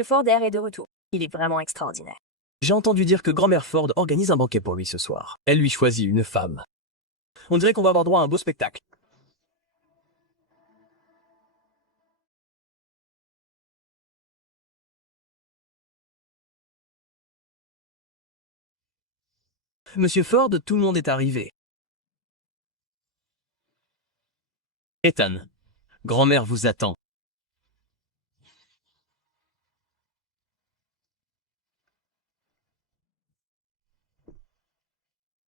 Le Ford Air est de retour. Il est vraiment extraordinaire. J'ai entendu dire que grand-mère Ford organise un banquet pour lui ce soir. Elle lui choisit une femme. On dirait qu'on va avoir droit à un beau spectacle. Monsieur Ford, tout le monde est arrivé. Ethan, grand-mère vous attend.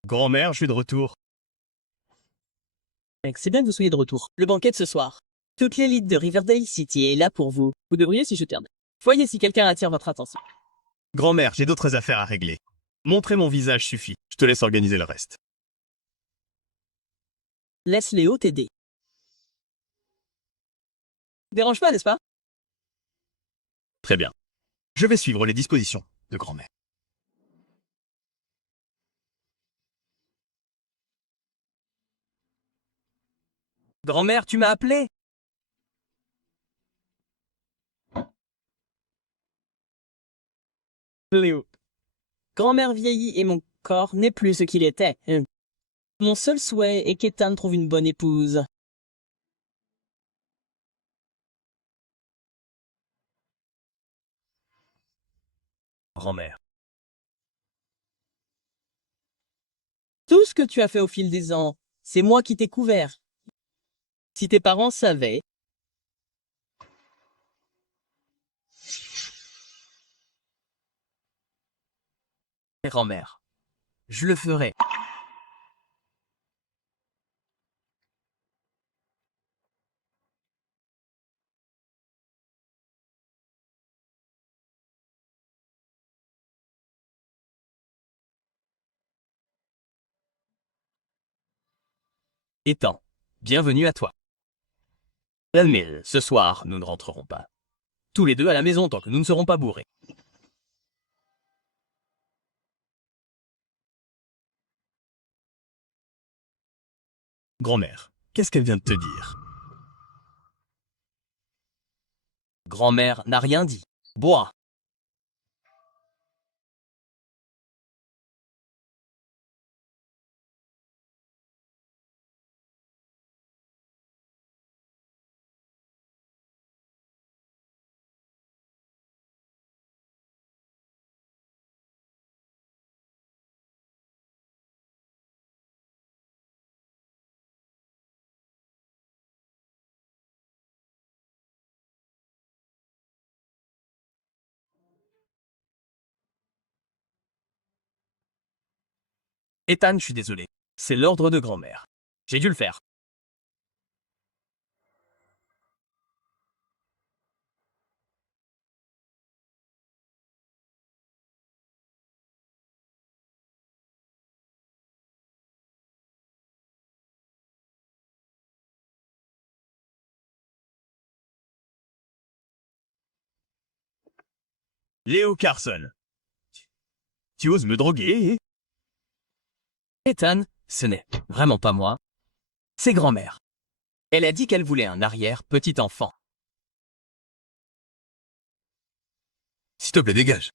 Grand-mère, je suis de retour. Mec, c'est bien que vous soyez de retour. Le banquet de ce soir. Toute l'élite de Riverdale City est là pour vous. Vous devriez s'y jeter un œil. Voyez si quelqu'un attire votre attention. Grand-mère, j'ai d'autres affaires à régler. Montrer mon visage suffit. Je te laisse organiser le reste. Laisse Léo t'aider. Dérange pas, n'est-ce pas? Très bien. Je vais suivre les dispositions de grand-mère. Grand-mère, tu m'as appelé? Léo. Grand-mère vieillit et mon corps n'est plus ce qu'il était. Mon seul souhait est qu'Ethan trouve une bonne épouse. Grand-mère. Tout ce que tu as fait au fil des ans, c'est moi qui t'ai couvert. Si tes parents savaient, Grand-mère. Je le ferai. Ethan, bienvenue à toi. Mais ce soir, nous ne rentrerons pas. Tous les deux à la maison tant que nous ne serons pas bourrés. Grand-mère, qu'est-ce qu'elle vient de te dire? Grand-mère n'a rien dit. Bois. Ethan, je suis désolé. C'est l'ordre de grand-mère. J'ai dû le faire. Léo Carson. Tu oses me droguer? Ethan, ce n'est vraiment pas moi. C'est grand-mère. Elle a dit qu'elle voulait un arrière-petit-enfant. S'il te plaît, dégage.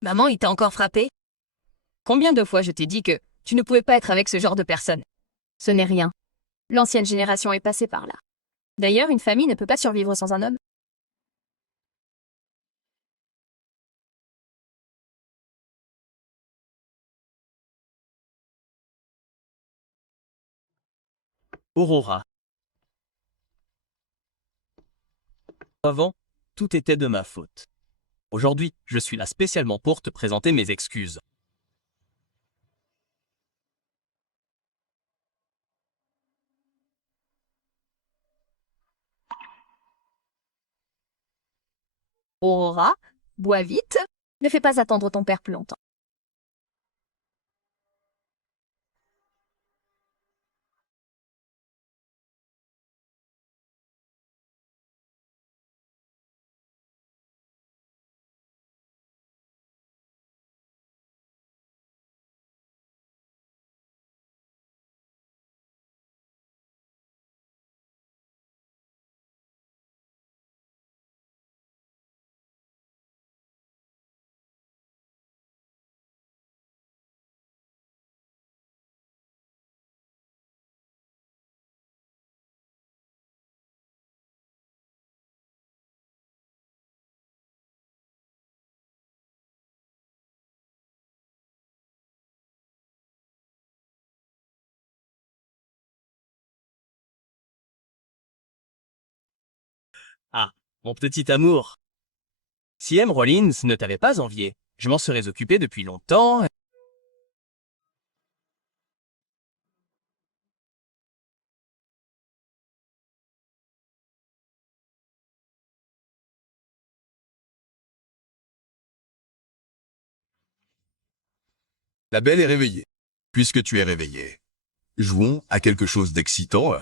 Maman, il t'a encore frappé? Combien de fois je t'ai dit que tu ne pouvais pas être avec ce genre de personne? Ce n'est rien. L'ancienne génération est passée par là. D'ailleurs, une famille ne peut pas survivre sans un homme. Aurora. Avant, tout était de ma faute. Aujourd'hui, je suis là spécialement pour te présenter mes excuses. Aurora, bois vite. Ne fais pas attendre ton père plus longtemps. Ah, mon petit amour. Si M. Rollins ne t'avait pas envié, je m'en serais occupé depuis longtemps. La belle est réveillée. Puisque tu es réveillée, jouons à quelque chose d'excitant.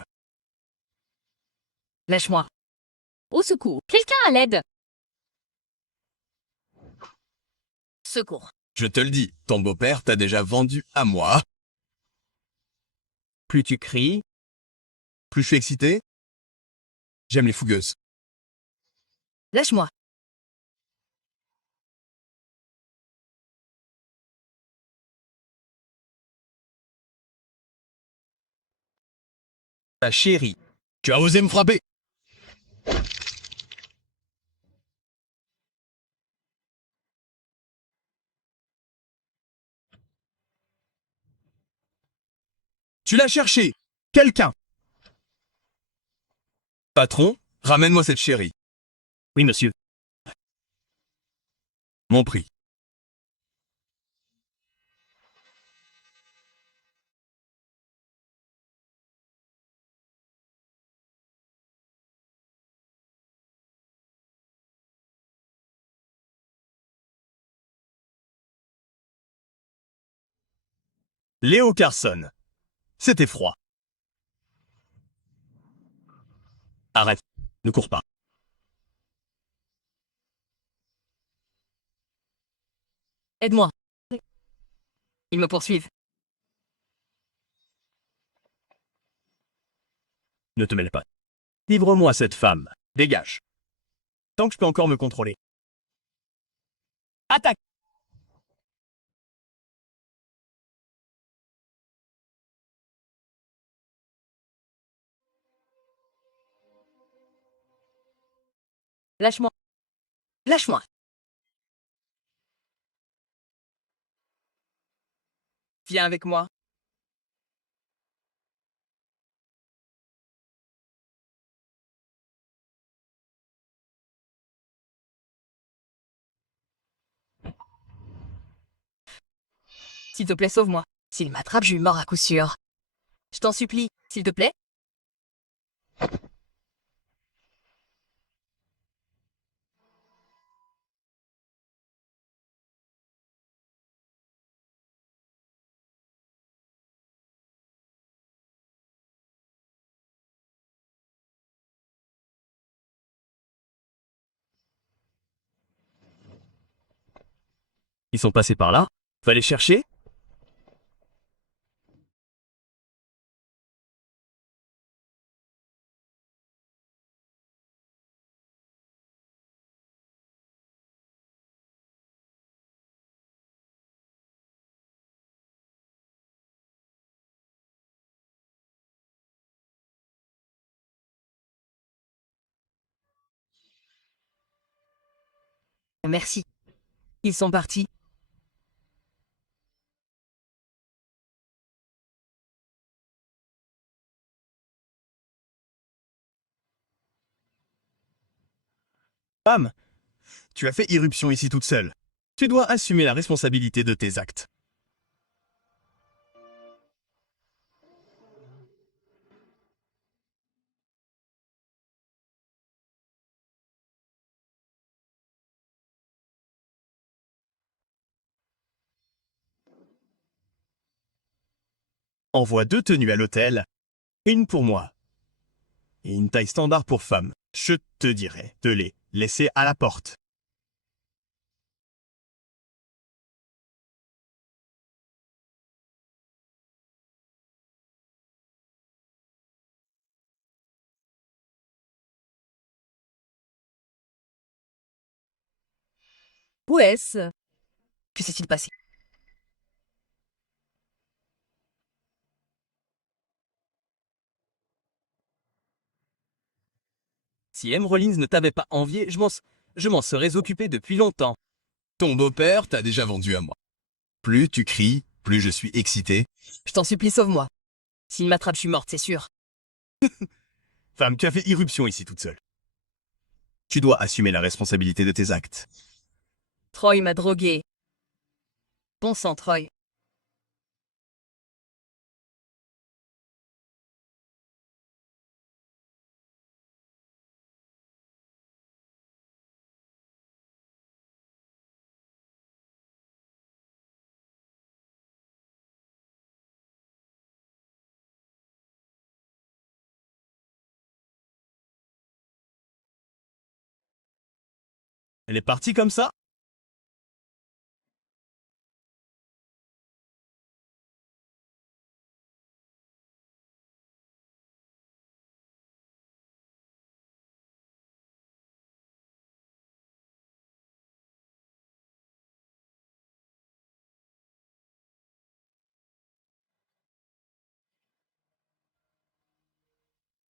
Lâche-moi. Au secours. Quelqu'un à l'aide. Secours. Je te le dis, ton beau-père t'a déjà vendu à moi. Plus tu cries, Plus je suis excité, j'aime les fougueuses. Lâche-moi. ta chérie. Tu as osé me frapper. Tu l'as cherché. Quelqu'un. Patron, ramène-moi cette chérie. Oui, monsieur. Mon prix. Léo Carson. C'était froid. Arrête. Ne cours pas. Aide-moi. Ils me poursuivent. Ne te mêle pas. Livre-moi cette femme. Dégage. Tant que je peux encore me contrôler. Attaque! Lâche-moi. Lâche-moi. Viens avec moi. S'il te plaît, sauve-moi. S'il m'attrape, je suis mort à coup sûr. Je t'en supplie, s'il te plaît. Ils sont passés par là. Fallait chercher. Merci. Ils sont partis. Pam, tu as fait irruption ici toute seule. Tu dois assumer la responsabilité de tes actes. Envoie 2 tenues à l'hôtel. Une pour moi. Et une taille standard pour femme. Je te dirais de les laisser à la porte. Où est-ce? Que s'est-il passé? Si M. Rollins ne t'avait pas envié, je m'en serais occupé depuis longtemps. Ton beau-père t'a déjà vendu à moi. Plus tu cries, plus je suis excité. Je t'en supplie, sauve-moi. S'il m'attrape, je suis morte, c'est sûr. Femme, tu as fait irruption ici toute seule. Tu dois assumer la responsabilité de tes actes. Troy m'a drogué. Bon sang, Troy. Elle est partie comme ça?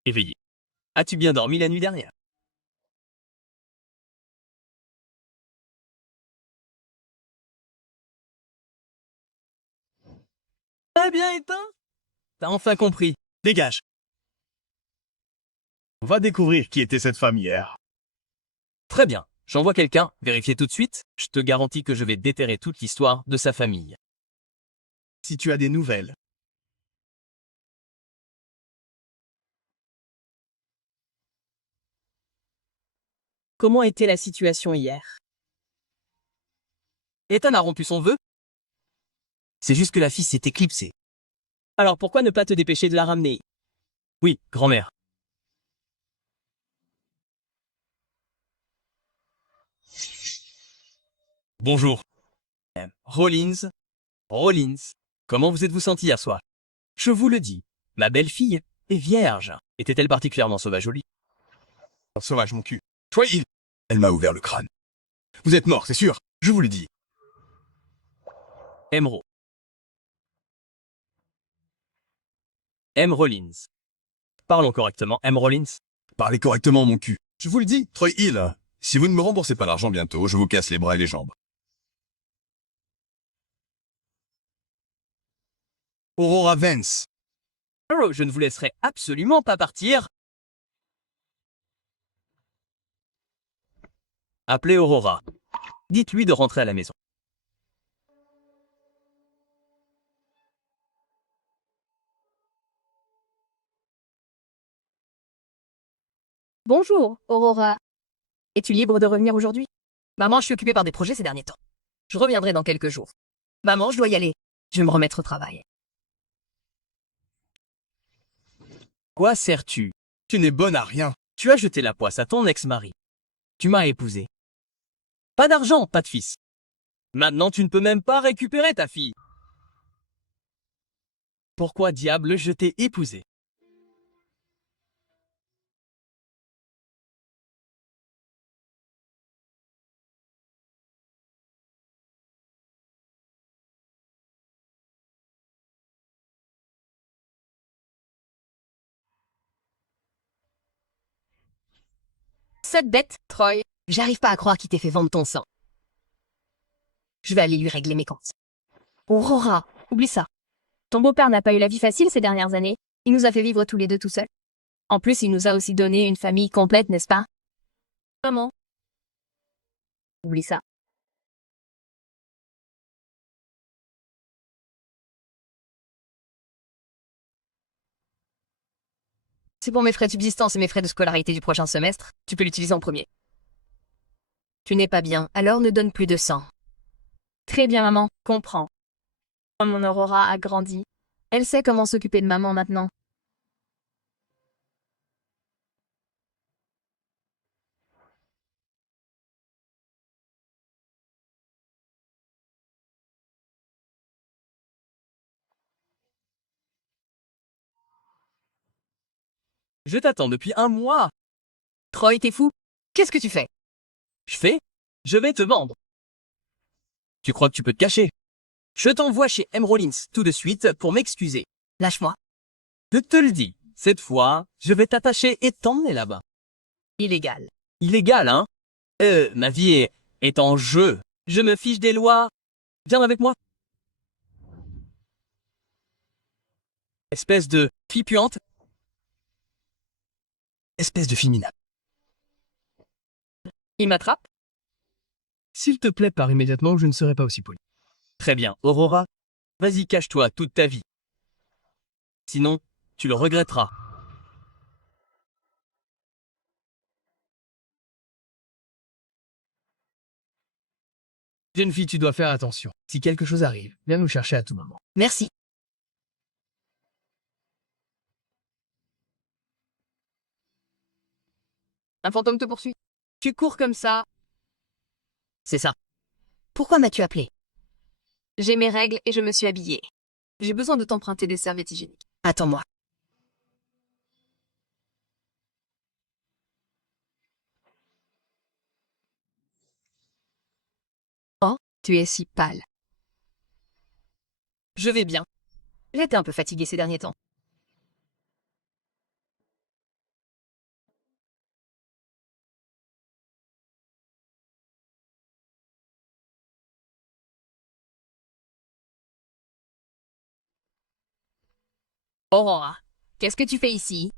Éveillé. As-tu bien dormi la nuit dernière? Très bien éteint? T'as enfin compris. Dégage. On va découvrir qui était cette femme hier. Très bien. J'envoie quelqu'un, vérifier tout de suite. Je te garantis que je vais déterrer toute l'histoire de sa famille. Si tu as des nouvelles. Comment était la situation hier? Ethan a rompu son vœu? C'est juste que la fille s'est éclipsée. Alors pourquoi ne pas te dépêcher de la ramener? Oui, grand-mère. Bonjour. Rollins. Rollins. Comment vous êtes-vous senti hier soir? Je vous le dis, ma belle-fille est vierge. Était-elle particulièrement sauvage au lit? Sauvage, mon cul. Toi, Elle m'a ouvert le crâne. Vous êtes mort, c'est sûr. Je vous le dis. Emerald. M. Rollins. Parlons correctement, M. Rollins. Parlez correctement, mon cul. Je vous le dis, Troy Hill. Si vous ne me remboursez pas l'argent bientôt, je vous casse les bras et les jambes. Aurora Vance. Oh, je ne vous laisserai absolument pas partir. Appelez Aurora. Dites-lui de rentrer à la maison. Bonjour, Aurora. Es-tu libre de revenir aujourd'hui? Maman, je suis occupée par des projets ces derniers temps. Je reviendrai dans quelques jours. Maman, je dois y aller. Je vais me remettre au travail. Quoi sers-tu? Tu n'es bonne à rien. Tu as jeté la poisse à ton ex-mari. Tu m'as épousé. Pas d'argent, pas de fils. Maintenant, tu ne peux même pas récupérer ta fille. Pourquoi diable je t'ai épousé? Cette bête, Troy, j'arrive pas à croire qu'il t'ait fait vendre ton sang. Je vais aller lui régler mes comptes. Aurora, oublie ça. Ton beau-père n'a pas eu la vie facile ces dernières années. Il nous a fait vivre tous les deux tout seuls. En plus, il nous a aussi donné une famille complète, n'est-ce pas? Maman. Oublie ça. C'est pour mes frais de subsistance et mes frais de scolarité du prochain semestre. Tu peux l'utiliser en premier. Tu n'es pas bien, alors ne donne plus de sang. Très bien, maman. Comprends. Mon Aurora a grandi. Elle sait comment s'occuper de maman maintenant. Je t'attends depuis un mois. Troy, t'es fou? Qu'est-ce que tu fais? Je vais te vendre. Tu crois que tu peux te cacher? Je t'envoie chez M. Rollins tout de suite pour m'excuser. Lâche-moi. Je te le dis, cette fois, je vais t'attacher et t'emmener là-bas. Illégal. Illégal, hein? Ma vie est en jeu. Je me fiche des lois. Viens avec moi. Espèce de fille puante. Espèce de fille minable. Il m'attrape? S'il te plaît, pars immédiatement ou je ne serai pas aussi poli. Très bien, Aurora. Vas-y, cache-toi toute ta vie. Sinon, tu le regretteras. Jeune fille, tu dois faire attention. Si quelque chose arrive, viens nous chercher à tout moment. Merci. Un fantôme te poursuit. Tu cours comme ça. C'est ça. Pourquoi m'as-tu appelé? J'ai mes règles et je me suis habillée. J'ai besoin de t'emprunter des serviettes hygiéniques. Attends-moi. Oh, tu es si pâle. Je vais bien. J'étais un peu fatiguée ces derniers temps. Aurora, qu'est-ce que tu fais ici?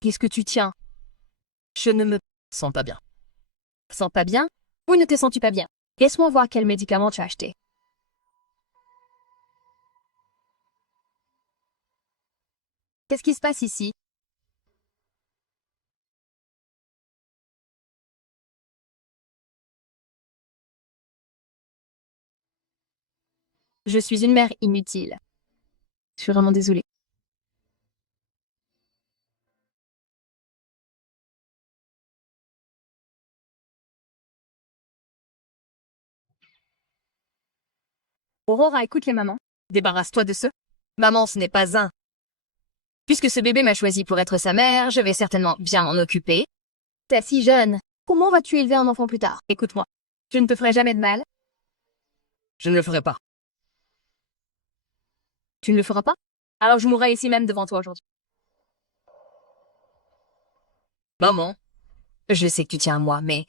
Qu'est-ce que tu tiens? Je ne me sens pas bien. Sens pas bien? Ou ne te sens-tu pas bien? Laisse-moi voir quel médicament tu as acheté. Qu'est-ce qui se passe ici? Je suis une mère inutile. Je suis vraiment désolée. Aurora, écoute les mamans. Débarrasse-toi de ce. Maman, ce n'est pas un. Puisque ce bébé m'a choisi pour être sa mère, je vais certainement bien m'en occuper. T'es si jeune. Comment vas-tu élever un enfant plus tard? Écoute-moi. Je ne te ferai jamais de mal. Je ne le ferai pas. Tu ne le feras pas? Alors je mourrai ici même devant toi aujourd'hui. Maman. Je sais que tu tiens à moi, mais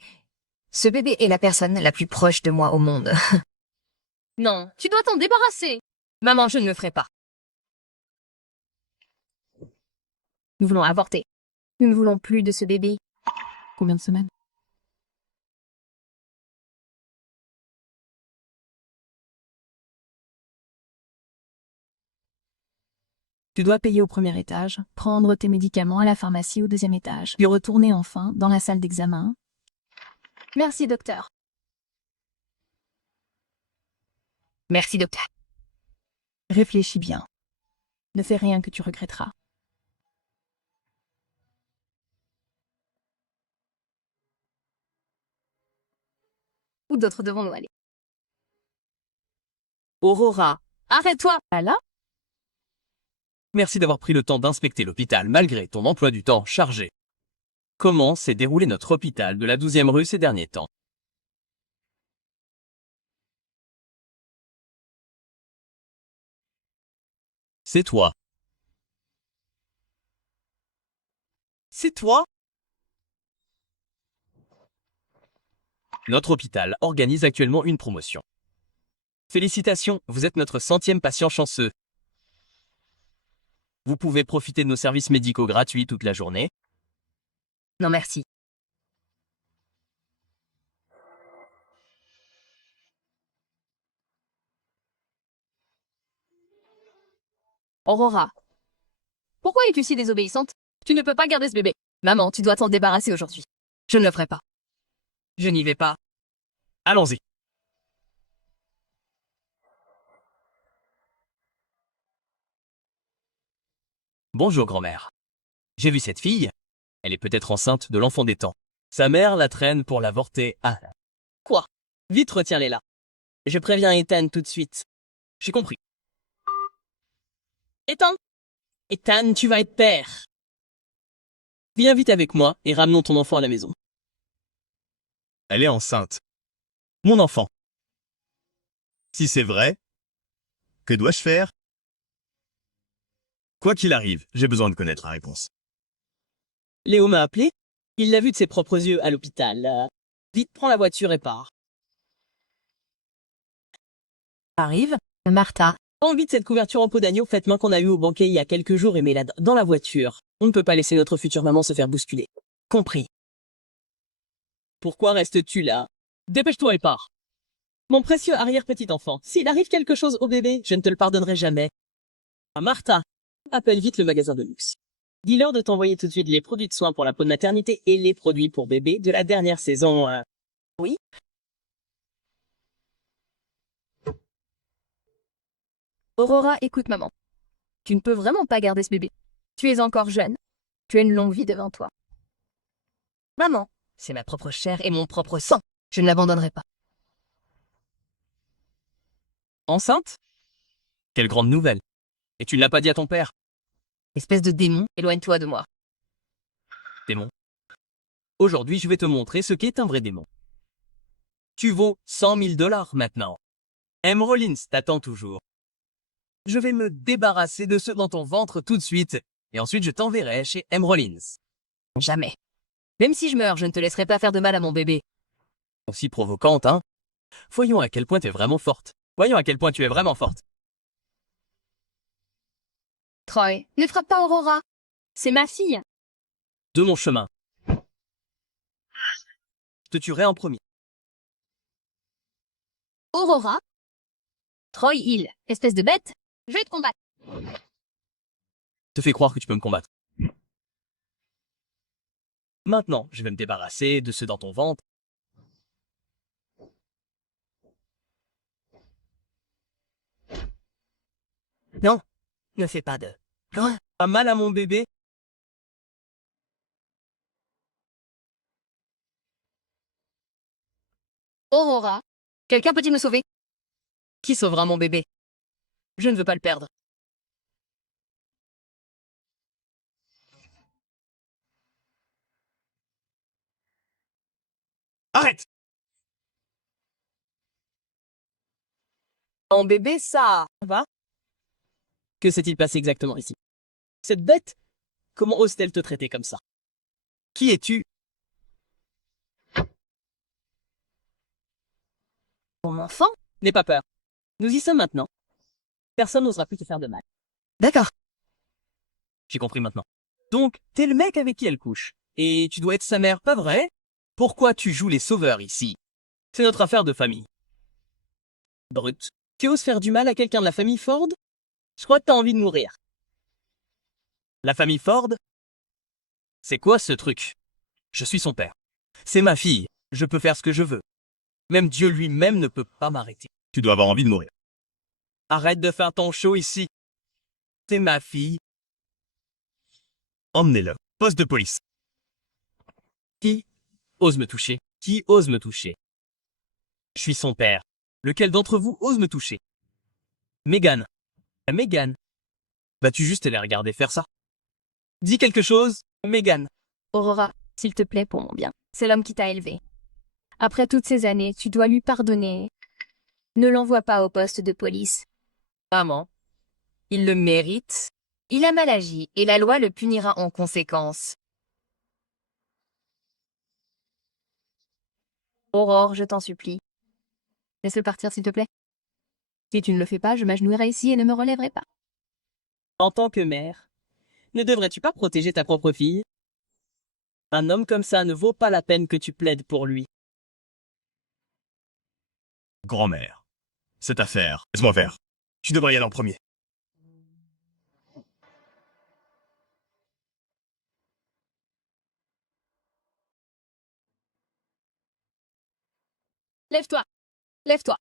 ce bébé est la personne la plus proche de moi au monde. Non, tu dois t'en débarrasser. Maman, je ne le ferai pas. Nous voulons avorter. Nous ne voulons plus de ce bébé. Combien de semaines? Tu dois payer au premier étage, prendre tes médicaments à la pharmacie au deuxième étage, puis retourner enfin dans la salle d'examen. Merci, docteur. Merci, docteur. Réfléchis bien. Ne fais rien que tu regretteras. Où d'autres devons-nous aller? Aurora. Arrête-toi! Là, Merci d'avoir pris le temps d'inspecter l'hôpital malgré ton emploi du temps chargé. Comment s'est déroulé notre hôpital de la 12e rue ces derniers temps? C'est toi. C'est toi? Notre hôpital organise actuellement une promotion. Félicitations, vous êtes notre 100e patient chanceux. Vous pouvez profiter de nos services médicaux gratuits toute la journée. Non, merci. Aurora, pourquoi es-tu si désobéissante? Tu ne peux pas garder ce bébé. Maman, tu dois t'en débarrasser aujourd'hui. Je ne le ferai pas. Je n'y vais pas. Allons-y. Bonjour, grand-mère. J'ai vu cette fille. Elle est peut-être enceinte de l'enfant des temps. Sa mère la traîne pour l'avorter. Ah, Quoi? Vite, retiens-les là. Je préviens Ethan tout de suite. j'ai compris. Ethan? Ethan, tu vas être père. Viens vite avec moi et ramenons ton enfant à la maison. Elle est enceinte. Mon enfant. Si c'est vrai, que dois-je faire? Quoi qu'il arrive, j'ai besoin de connaître la réponse. Léo m'a appelé. Il l'a vu de ses propres yeux à l'hôpital. Vite, prends la voiture et pars. arrive. Martha. Prends vite cette couverture en peau d'agneau faite main qu'on a eue au banquet il y a quelques jours et mets-la dans la voiture. On ne peut pas laisser notre future maman se faire bousculer. Compris. Pourquoi restes-tu là? Dépêche-toi et pars. Mon précieux arrière-petit-enfant, s'il arrive quelque chose au bébé, je ne te le pardonnerai jamais. Ah, Martha, appelle vite le magasin de luxe. Dis-leur de t'envoyer tout de suite les produits de soins pour la peau de maternité et les produits pour bébé de la dernière saison. Oui? Aurora, écoute maman. Tu ne peux vraiment pas garder ce bébé. Tu es encore jeune. Tu as une longue vie devant toi. Maman, c'est ma propre chair et mon propre sang. Je ne l'abandonnerai pas. Enceinte? Quelle grande nouvelle. Et tu ne l'as pas dit à ton père? Espèce de démon, éloigne-toi de moi. Démon. Aujourd'hui, je vais te montrer ce qu'est un vrai démon. Tu vaux 100 000 $ maintenant. M. Rollins t'attend toujours. Je vais me débarrasser de ceux dans ton ventre tout de suite, et ensuite je t'enverrai chez M. Rollins. Jamais. Même si je meurs, je ne te laisserai pas faire de mal à mon bébé. Aussi provocante, hein? Voyons à quel point tu es vraiment forte. Voyons à quel point tu es vraiment forte. Troy, ne frappe pas Aurora. C'est ma fille. De mon chemin. Je te tuerai en premier. Aurora? Troy Hill, espèce de bête. Je vais te combattre. Te fais croire que tu peux me combattre. Maintenant, je vais me débarrasser de ceux dans ton ventre. Non, ne fais pas de... Pas mal à mon bébé? Aurora, quelqu'un peut-il me sauver? Qui sauvera mon bébé? Je ne veux pas le perdre. Arrête! Mon bébé, ça va? Que s'est-il passé exactement ici? Cette bête? Comment ose-t-elle te traiter comme ça? Qui es-tu? Mon enfant? N'aie pas peur. Nous y sommes maintenant. Personne n'osera plus te faire de mal. D'accord. J'ai compris maintenant. Donc, t'es le mec avec qui elle couche. Et tu dois être sa mère, pas vrai? Pourquoi tu joues les sauveurs ici? C'est notre affaire de famille. Brut. Tu oses faire du mal à quelqu'un de la famille Ford? Je crois que t'as envie de mourir. La famille Ford? C'est quoi ce truc? Je suis son père. C'est ma fille. Je peux faire ce que je veux. Même Dieu lui-même ne peut pas m'arrêter. Tu dois avoir envie de mourir. Arrête de faire ton show ici. C'est ma fille. Emmenez-le. Poste de police. Qui ose me toucher? Qui ose me toucher? Je suis son père. Lequel d'entre vous ose me toucher? Megan. Megan. Vas-tu juste les regarder faire ça? Dis quelque chose, Megan. Aurora, s'il te plaît, pour mon bien. C'est l'homme qui t'a élevé. Après toutes ces années, tu dois lui pardonner. Ne l'envoie pas au poste de police. Maman, il le mérite. Il a mal agi et la loi le punira en conséquence. Aurore, je t'en supplie. Laisse-le partir, s'il te plaît. Si tu ne le fais pas, je m'agenouillerai ici et ne me relèverai pas. En tant que mère, ne devrais-tu pas protéger ta propre fille? Un homme comme ça ne vaut pas la peine que tu plaides pour lui. Grand-mère. Cette affaire, laisse-moi faire. Tu devrais y aller en premier. Lève-toi. Lève-toi.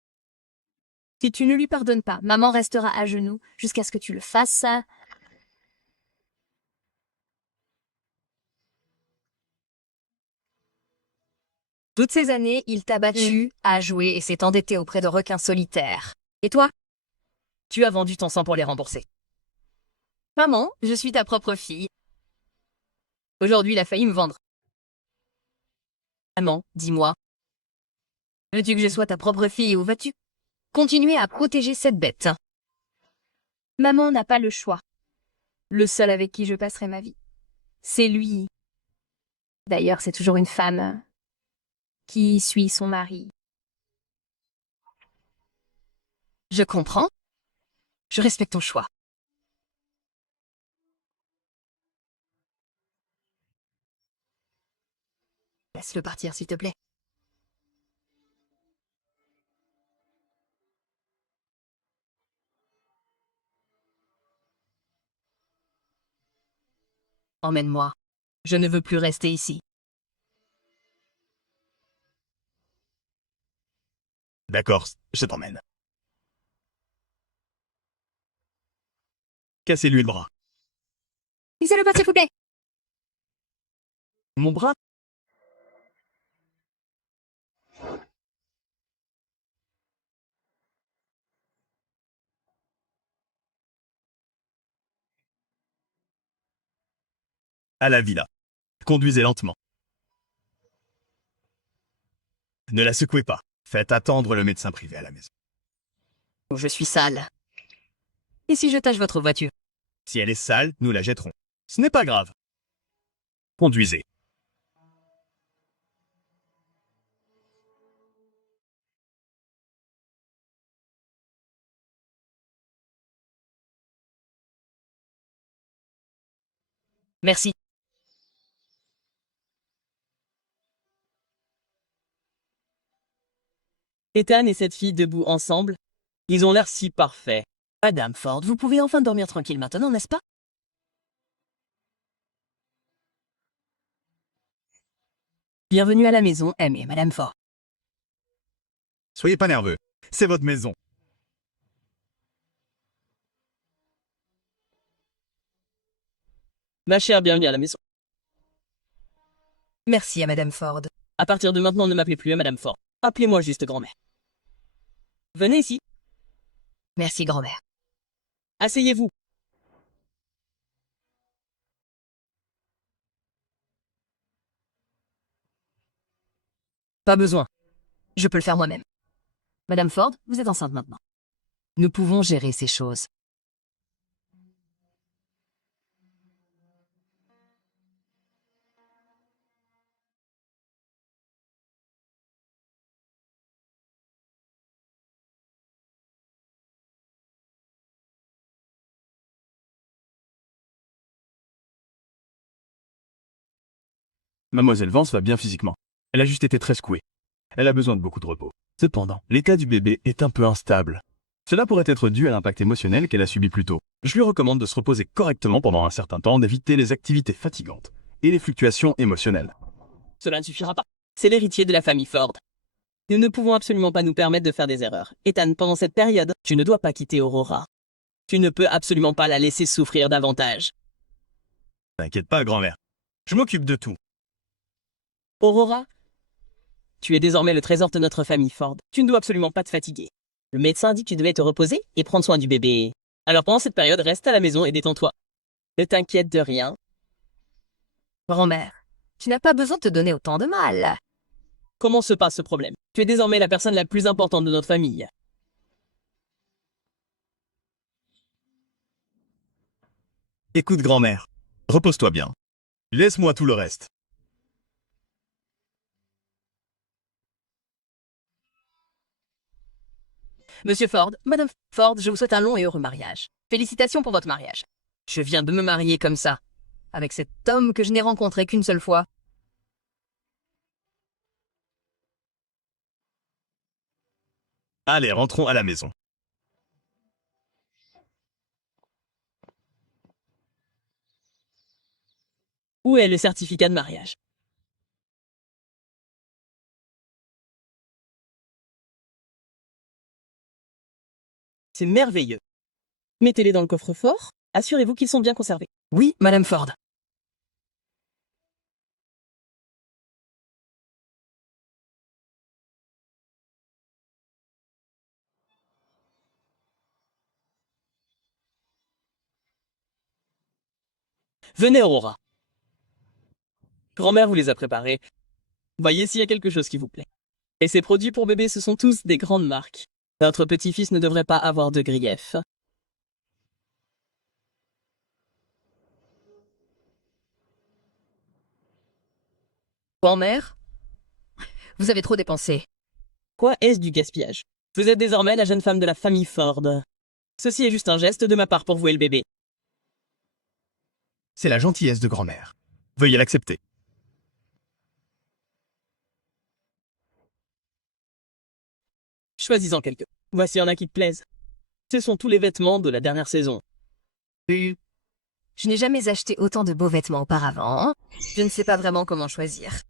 Si tu ne lui pardonnes pas, maman restera à genoux jusqu'à ce que tu le fasses. Toutes ces années, il t'a battu, a joué et s'est endetté auprès de requins solitaires. Et toi? Tu as vendu ton sang pour les rembourser. Maman, je suis ta propre fille. Aujourd'hui, il a failli me vendre. Maman, dis-moi. Veux-tu que je sois ta propre fille ou vas-tu continuer à protéger cette bête? Maman n'a pas le choix. Le seul avec qui je passerai ma vie, c'est lui. D'ailleurs, c'est toujours une femme qui suit son mari. Je comprends. Je respecte ton choix. Laisse-le partir, s'il te plaît. Emmène-moi. Je ne veux plus rester ici. D'accord, je t'emmène. Cassez-lui le bras. Laissez-le passer, s'il vous plaît. Mon bras? À la villa. Conduisez lentement. Ne la secouez pas. Faites attendre le médecin privé à la maison. Je suis sale. Et si je tâche votre voiture? Si elle est sale, nous la jetterons. Ce n'est pas grave. Conduisez. Merci. Ethan et cette fille debout ensemble, ils ont l'air si parfaits. Madame Ford, vous pouvez enfin dormir tranquille maintenant, n'est-ce pas? Bienvenue à la maison, M et Madame Ford. Soyez pas nerveux. C'est votre maison. Ma chère, bienvenue à la maison. Merci à Madame Ford. À partir de maintenant, ne m'appelez plus Madame Ford. Appelez-moi juste grand-mère. Venez ici. Merci, grand-mère. Asseyez-vous. Pas besoin. Je peux le faire moi-même. Madame Ford, vous êtes enceinte maintenant. Nous pouvons gérer ces choses. Mademoiselle Vance va bien physiquement. Elle a juste été très secouée. Elle a besoin de beaucoup de repos. Cependant, l'état du bébé est un peu instable. Cela pourrait être dû à l'impact émotionnel qu'elle a subi plus tôt. Je lui recommande de se reposer correctement pendant un certain temps, d'éviter les activités fatigantes et les fluctuations émotionnelles. Cela ne suffira pas. C'est l'héritier de la famille Ford. Nous ne pouvons absolument pas nous permettre de faire des erreurs. Ethan, pendant cette période, tu ne dois pas quitter Aurora. Tu ne peux absolument pas la laisser souffrir davantage. T'inquiète pas, grand-mère. Je m'occupe de tout. Aurora, tu es désormais le trésor de notre famille Ford. Tu ne dois absolument pas te fatiguer. Le médecin a dit que tu devais te reposer et prendre soin du bébé. Alors pendant cette période, reste à la maison et détends-toi. Ne t'inquiète de rien. Grand-mère, tu n'as pas besoin de te donner autant de mal. Comment se passe ce problème? Tu es désormais la personne la plus importante de notre famille. Écoute, grand-mère. Repose-toi bien. Laisse-moi tout le reste. Monsieur Ford, Madame Ford, je vous souhaite un long et heureux mariage. Félicitations pour votre mariage. Je viens de me marier comme ça, avec cet homme que je n'ai rencontré qu'une seule fois. Allez, rentrons à la maison. Où est le certificat de mariage? C'est merveilleux. Mettez-les dans le coffre-fort. Assurez-vous qu'ils sont bien conservés. Oui, Madame Ford. Venez, Aurora. Grand-mère vous les a préparés. Voyez s'il y a quelque chose qui vous plaît. Et ces produits pour bébé, ce sont tous des grandes marques. Notre petit-fils ne devrait pas avoir de grief. Grand-mère, vous avez trop dépensé. Quoi est-ce du gaspillage? Vous êtes désormais la jeune femme de la famille Ford. Ceci est juste un geste de ma part pour vous et le bébé. C'est la gentillesse de grand-mère. Veuillez l'accepter. Choisis-en quelques. Voici un qui te plaise. Ce sont tous les vêtements de la dernière saison. Je n'ai jamais acheté autant de beaux vêtements auparavant. Je ne sais pas vraiment comment choisir.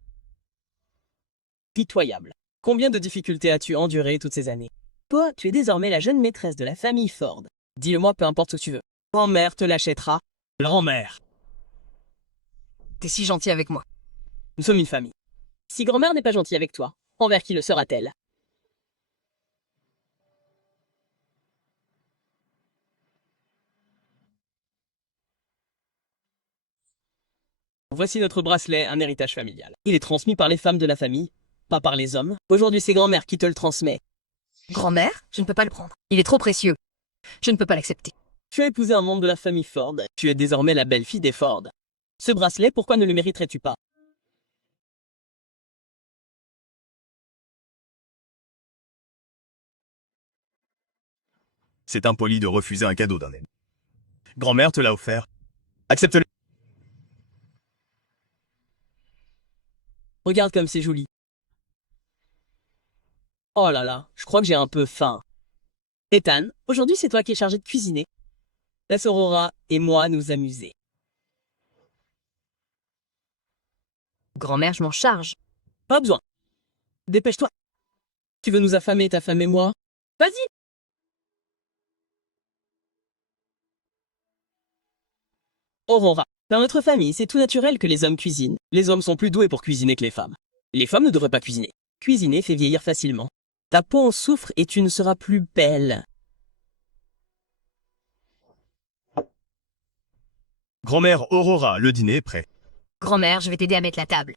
Pitoyable. Combien de difficultés as-tu endurées toutes ces années? Toi, tu es désormais la jeune maîtresse de la famille Ford. Dis-le-moi peu importe ce que tu veux. Grand-mère te l'achètera. Grand-mère. T'es si gentil avec moi. Nous sommes une famille. Si grand-mère n'est pas gentille avec toi, envers qui le sera-t-elle? Voici notre bracelet, un héritage familial. Il est transmis par les femmes de la famille, pas par les hommes. Aujourd'hui, c'est grand-mère qui te le transmet. Grand-mère, je ne peux pas le prendre. Il est trop précieux. Je ne peux pas l'accepter. Tu as épousé un membre de la famille Ford. Tu es désormais la belle-fille des Ford. Ce bracelet, pourquoi ne le mériterais-tu pas? C'est impoli de refuser un cadeau d'un ami. Grand-mère te l'a offert. Accepte-le. Regarde comme c'est joli. Oh là là, je crois que j'ai un peu faim. Ethan, aujourd'hui c'est toi qui es chargé de cuisiner. Laisse Aurora et moi nous amuser. Grand-mère, je m'en charge. Pas besoin. Dépêche-toi. Tu veux nous affamer, ta femme et moi? Vas-y. Aurora, dans notre famille, c'est tout naturel que les hommes cuisinent. Les hommes sont plus doués pour cuisiner que les femmes. Les femmes ne devraient pas cuisiner. Cuisiner fait vieillir facilement. Ta peau en souffre et tu ne seras plus belle. Grand-mère Aurora, le dîner est prêt. Grand-mère, je vais t'aider à mettre la table.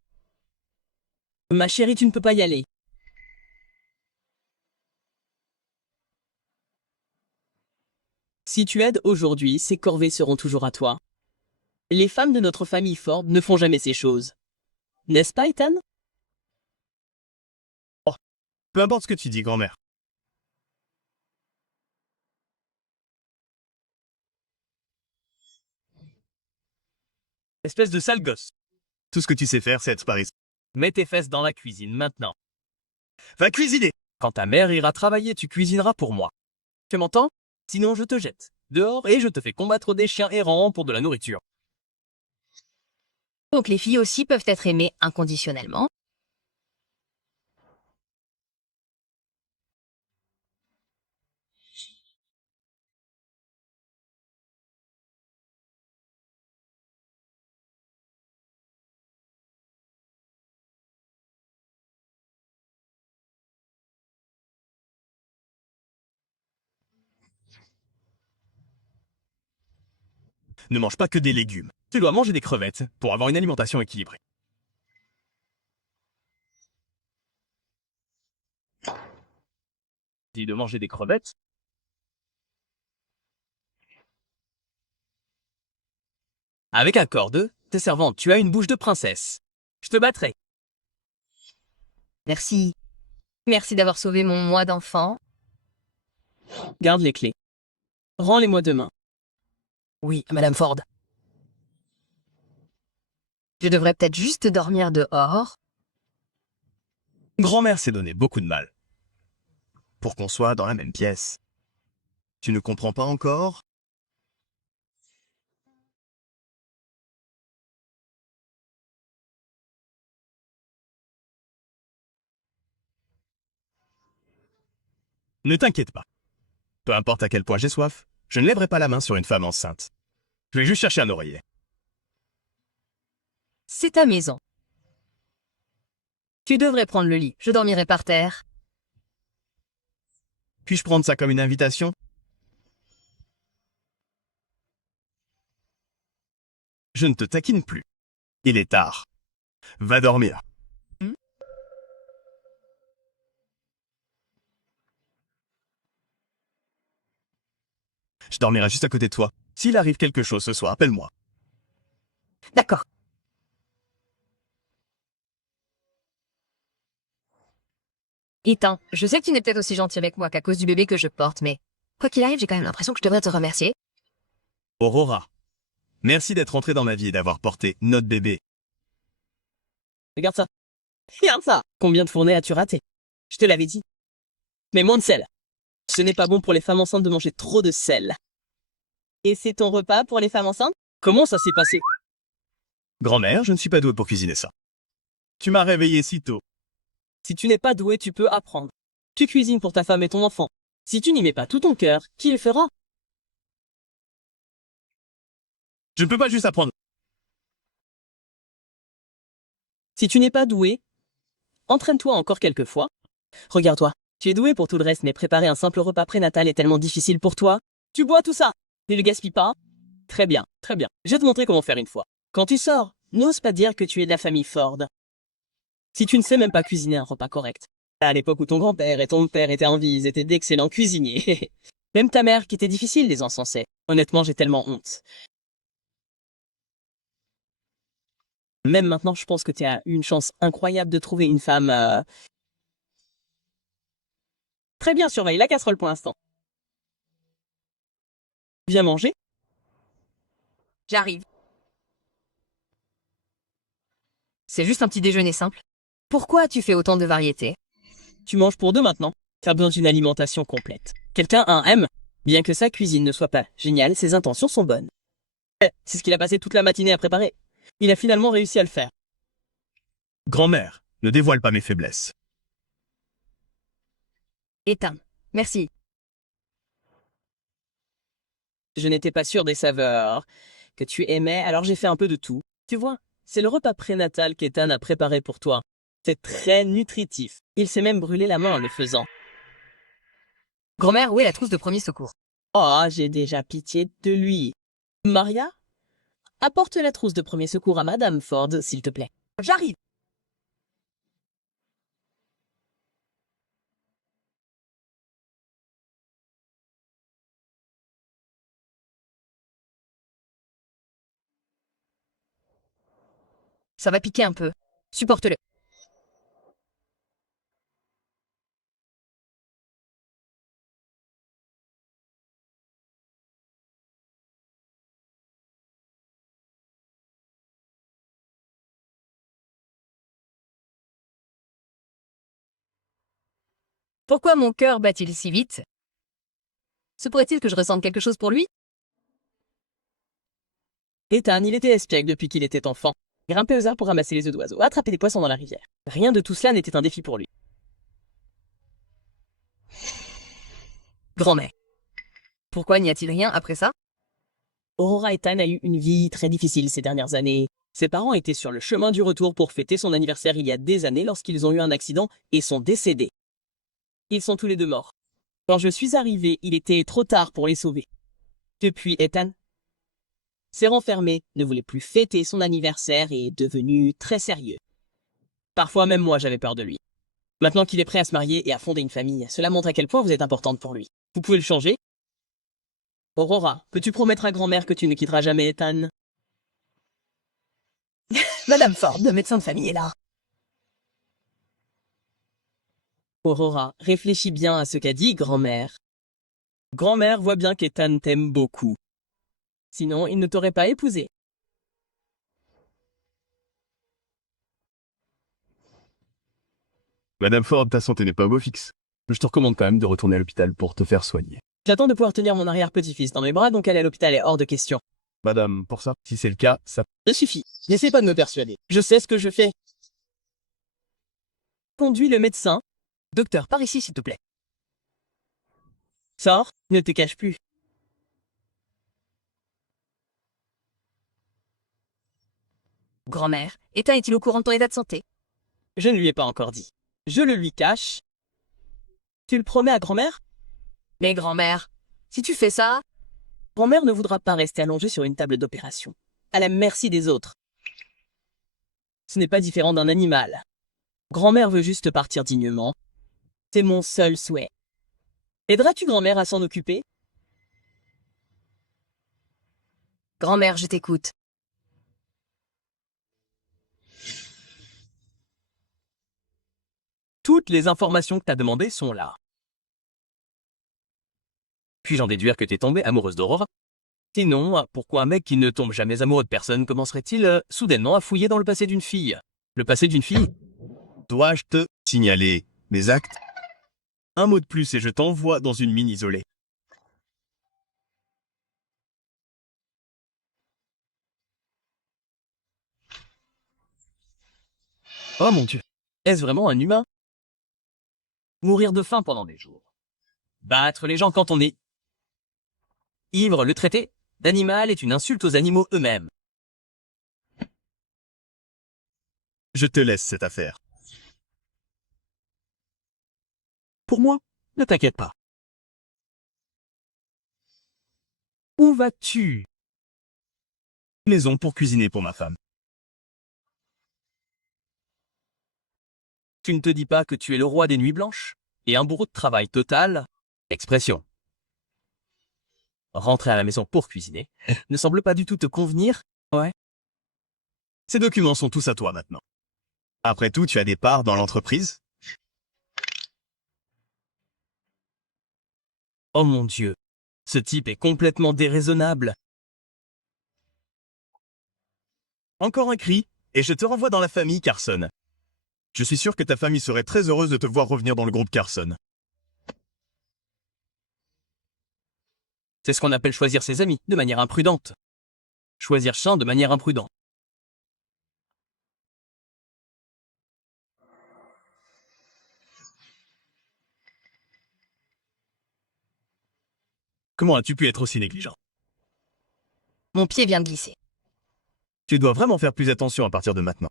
Ma chérie, tu ne peux pas y aller. Si tu aides aujourd'hui, ces corvées seront toujours à toi. Les femmes de notre famille Ford ne font jamais ces choses. N'est-ce pas, Ethan? Peu importe ce que tu dis, grand-mère. Espèce de sale gosse. Tout ce que tu sais faire, c'est être par ici. Mets tes fesses dans la cuisine maintenant. Va cuisiner! Quand ta mère ira travailler, tu cuisineras pour moi. Tu m'entends? Sinon, je te jette dehors et je te fais combattre des chiens errants pour de la nourriture. Donc les filles aussi peuvent être aimées inconditionnellement. Ne mange pas que des légumes. Tu dois manger des crevettes pour avoir une alimentation équilibrée. Dis de manger des crevettes. Avec accord de tes servantes, tu as une bouche de princesse. Je te battrai. Merci. Merci d'avoir sauvé mon moi d'enfant. Garde les clés. Rends-les-moi demain. Oui, Madame Ford. Je devrais peut-être juste dormir dehors. Grand-mère s'est donné beaucoup de mal. Pour qu'on soit dans la même pièce. Tu ne comprends pas encore? Ne t'inquiète pas. Peu importe à quel point j'ai soif, je ne lèverai pas la main sur une femme enceinte. Je vais juste chercher un oreiller. C'est ta maison. Tu devrais prendre le lit. Je dormirai par terre. Puis-je prendre ça comme une invitation? Je ne te taquine plus. Il est tard. Va dormir. Je dormirai juste à côté de toi. S'il arrive quelque chose ce soir, appelle-moi. D'accord. Ethan, je sais que tu n'es peut-être aussi gentil avec moi qu'à cause du bébé que je porte, mais quoi qu'il arrive, j'ai quand même l'impression que je devrais te remercier. Aurora, merci d'être entrée dans ma vie et d'avoir porté notre bébé. Regarde ça. Regarde ça. Combien de fournées as-tu raté? Je te l'avais dit. Mais moins de sel. Ce n'est pas bon pour les femmes enceintes de manger trop de sel. Et c'est ton repas pour les femmes enceintes? Comment ça s'est passé? Grand-mère, je ne suis pas doué pour cuisiner ça. Tu m'as réveillé si tôt. Si tu n'es pas doué, tu peux apprendre. Tu cuisines pour ta femme et ton enfant. Si tu n'y mets pas tout ton cœur, qui le fera? Je ne peux pas juste apprendre. Si tu n'es pas doué, entraîne-toi encore quelques fois. Regarde-toi, tu es doué pour tout le reste, mais préparer un simple repas prénatal est tellement difficile pour toi. Tu bois tout ça, ne le gaspille pas. Très bien, très bien. Je vais te montrer comment faire une fois. Quand tu sors, n'ose pas dire que tu es de la famille Ford. Si tu ne sais même pas cuisiner un repas correct. À l'époque où ton grand-père et ton père étaient en vie, ils étaient d'excellents cuisiniers. Même ta mère, qui était difficile, les encensait. Honnêtement, j'ai tellement honte. Même maintenant, je pense que tu as une chance incroyable de trouver une femme... Très bien, surveille la casserole pour l'instant. Viens manger. J'arrive. C'est juste un petit déjeuner simple. Pourquoi tu fais autant de variétés? Tu manges pour deux maintenant. Tu as besoin d'une alimentation complète. Quelqu'un a un M. Bien que sa cuisine ne soit pas géniale, ses intentions sont bonnes. C'est ce qu'il a passé toute la matinée à préparer. Il a finalement réussi à le faire. Grand-mère, ne dévoile pas mes faiblesses. Ethan, merci. Je n'étais pas sûr des saveurs que tu aimais, alors j'ai fait un peu de tout. Tu vois, c'est le repas prénatal qu'Ethan a préparé pour toi. C'est très nutritif. Il s'est même brûlé la main en le faisant. Grand-mère, où est la trousse de premier secours? Oh, j'ai déjà pitié de lui. Maria, apporte la trousse de premier secours à Madame Ford, s'il te plaît. J'arrive. Ça va piquer un peu. Supporte-le. Pourquoi mon cœur bat-il si vite? Se pourrait-il que je ressente quelque chose pour lui? Ethan, il était espiègle depuis qu'il était enfant. Grimper aux arbres pour ramasser les œufs d'oiseaux, attraper des poissons dans la rivière. Rien de tout cela n'était un défi pour lui. Grand-mère. Pourquoi n'y a-t-il rien après ça? Aurora Ethan a eu une vie très difficile ces dernières années. Ses parents étaient sur le chemin du retour pour fêter son anniversaire il y a des années lorsqu'ils ont eu un accident et sont décédés. Ils sont tous les deux morts. Quand je suis arrivé, il était trop tard pour les sauver. Depuis, Ethan s'est renfermé, ne voulait plus fêter son anniversaire et est devenu très sérieux. Parfois même moi j'avais peur de lui. Maintenant qu'il est prêt à se marier et à fonder une famille, cela montre à quel point vous êtes importante pour lui. Vous pouvez le changer? Aurora, peux-tu promettre à grand-mère que tu ne quitteras jamais Ethan? Madame Ford, le médecin de famille, est là. Aurora, réfléchis bien à ce qu'a dit grand-mère. Grand-mère voit bien qu'Ethan t'aime beaucoup. Sinon, il ne t'aurait pas épousé. Madame Ford, ta santé n'est pas au beau fixe. Je te recommande quand même de retourner à l'hôpital pour te faire soigner. J'attends de pouvoir tenir mon arrière-petit-fils dans mes bras, donc aller à l'hôpital est hors de question. Madame, pour ça, si c'est le cas, ça... Ça suffit. N'essaie pas de me persuader. Je sais ce que je fais. Conduis le médecin. Docteur, par ici, s'il te plaît. Sors, ne te cache plus. Grand-mère, Ethan est-il au courant de ton état de santé? Je ne lui ai pas encore dit. Je le lui cache. Tu le promets à grand-mère? Mais grand-mère, si tu fais ça... Grand-mère ne voudra pas rester allongée sur une table d'opération. À la merci des autres. Ce n'est pas différent d'un animal. Grand-mère veut juste partir dignement. C'est mon seul souhait. Aideras-tu grand-mère à s'en occuper? Grand-mère, je t'écoute. Toutes les informations que t'as demandées sont là. Puis-je en déduire que t'es tombée amoureuse d'Aurora? Sinon, pourquoi un mec qui ne tombe jamais amoureux de personne commencerait-il soudainement à fouiller dans le passé d'une fille? Le passé d'une fille? Dois-je te signaler mes actes? Un mot de plus et je t'envoie dans une mine isolée. Oh mon Dieu. Est-ce vraiment un humain? Mourir de faim pendant des jours. Battre les gens quand on est ivre, le traiter d'animal est une insulte aux animaux eux-mêmes. Je te laisse cette affaire. Pour moi, Ne t'inquiète pas. Où vas-tu? maison pour cuisiner pour ma femme. Tu ne te dis pas que tu es le roi des nuits blanches? Et un bourreau de travail total? Expression. Rentrer à la maison pour cuisiner ne semble pas du tout te convenir? Ouais. Ces documents sont tous à toi maintenant. Après tout, tu as des parts dans l'entreprise? Oh mon Dieu. Ce type est complètement déraisonnable. Encore un cri, et je te renvoie dans la famille Carson. Je suis sûr que ta famille serait très heureuse de te voir revenir dans le groupe Carson. C'est ce qu'on appelle choisir ses amis de manière imprudente. Choisir Sean de manière imprudente. Comment as-tu pu être aussi négligent? Mon pied vient de glisser. Tu dois vraiment faire plus attention à partir de maintenant.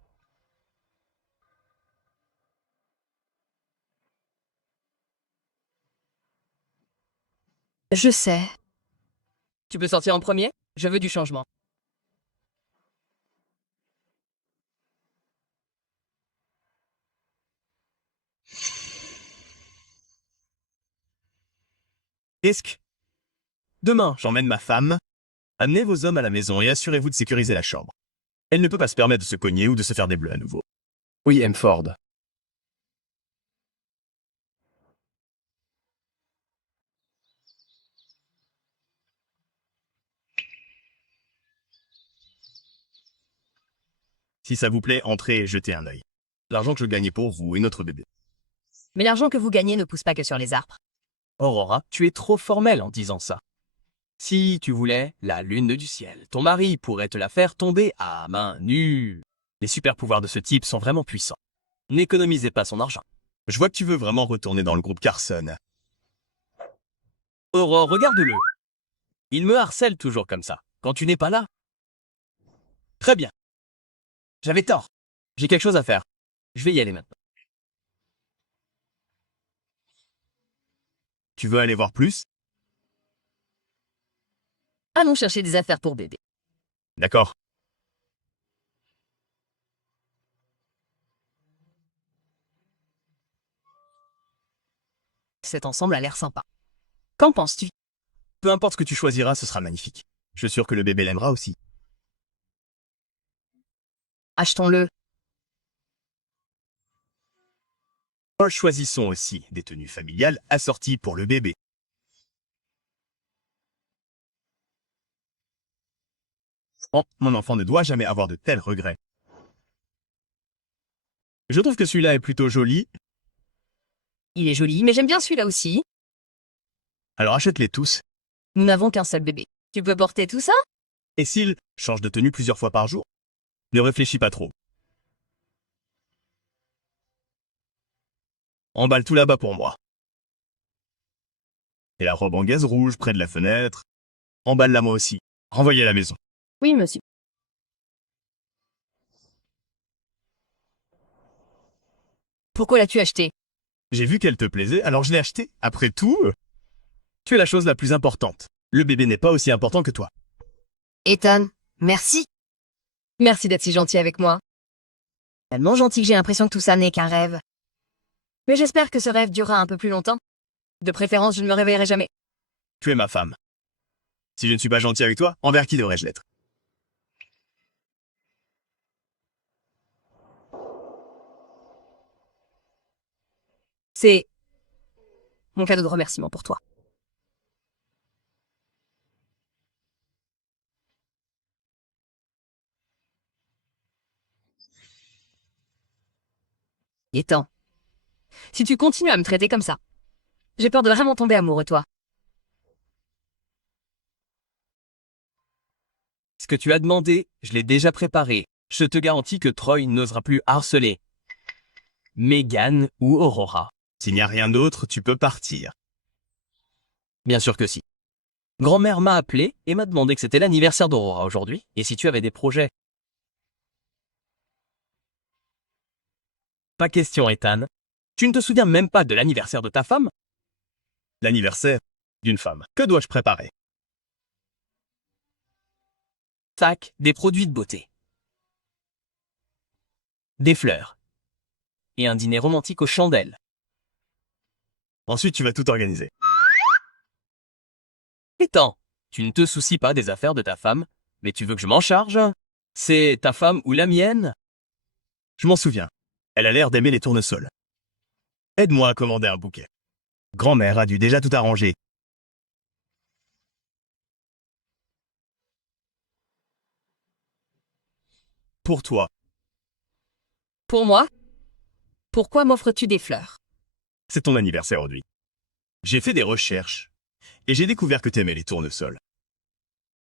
Je sais. Tu peux sortir en premier? Je veux du changement. Risque. Demain, j'emmène ma femme. Amenez vos hommes à la maison et assurez-vous de sécuriser la chambre. Elle ne peut pas se permettre de se cogner ou de se faire des bleus à nouveau. Oui, M. Ford. Si ça vous plaît, entrez et jetez un œil. L'argent que je gagnais pour vous et notre bébé. Mais l'argent que vous gagnez ne pousse pas que sur les arbres. Aurora, tu es trop formelle en disant ça. Si tu voulais la lune du ciel, ton mari pourrait te la faire tomber à main nue. Les super pouvoirs de ce type sont vraiment puissants. N'économisez pas son argent. Je vois que tu veux vraiment retourner dans le groupe Carson. Aurore, regarde-le. Il me harcèle toujours comme ça, quand tu n'es pas là. Très bien. J'avais tort. J'ai quelque chose à faire. Je vais y aller maintenant. Tu veux aller voir plus? Allons chercher des affaires pour bébé. D'accord. Cet ensemble a l'air sympa. Qu'en penses-tu? Peu importe ce que tu choisiras, ce sera magnifique. Je suis sûr que le bébé l'aimera aussi. Achetons-le. Choisissons aussi des tenues familiales assorties pour le bébé. Oh, mon enfant ne doit jamais avoir de tels regrets. Je trouve que celui-là est plutôt joli, Il est joli, mais j'aime bien celui-là aussi. alors achète-les tous. Nous n'avons qu'un seul bébé. Tu peux porter tout ça? Et s'il change de tenue plusieurs fois par jour, ne réfléchis pas trop. Emballe tout là-bas pour moi. Et la robe en gaze rouge près de la fenêtre. Emballe-la moi aussi. Renvoyez à la maison. Oui, monsieur. Pourquoi l'as-tu acheté? J'ai vu qu'elle te plaisait, alors je l'ai achetée. Après tout, tu es la chose la plus importante. Le bébé n'est pas aussi important que toi. Ethan, merci. Merci d'être si gentil avec moi. Tellement gentil que j'ai l'impression que tout ça n'est qu'un rêve. Mais j'espère que ce rêve durera un peu plus longtemps. De préférence, je ne me réveillerai jamais. Tu es ma femme. Si je ne suis pas gentil avec toi, envers qui devrais-je l'être? C'est mon cadeau de remerciement pour toi. Ethan, si tu continues à me traiter comme ça, j'ai peur de vraiment tomber amoureux de toi. Ce que tu as demandé, je l'ai déjà préparé. Je te garantis que Troy n'osera plus harceler. Megan ou Aurora? S'il n'y a rien d'autre, tu peux partir. Bien sûr que si. Grand-mère m'a appelé et m'a demandé que c'était l'anniversaire d'Aurora aujourd'hui, et si tu avais des projets. Pas question, Ethan. Tu ne te souviens même pas de l'anniversaire de ta femme? L'anniversaire d'une femme. Que dois-je préparer? Tac, des produits de beauté. Des fleurs. Et un dîner romantique aux chandelles. Ensuite, tu vas tout organiser. Ethan, tu ne te soucies pas des affaires de ta femme, mais tu veux que je m'en charge? C'est ta femme ou la mienne? Je m'en souviens. Elle a l'air d'aimer les tournesols. Aide-moi à commander un bouquet. Grand-mère a dû déjà tout arranger. Pour toi. Pour moi? Pourquoi m'offres-tu des fleurs? C'est ton anniversaire aujourd'hui. J'ai fait des recherches et j'ai découvert que t'aimais les tournesols.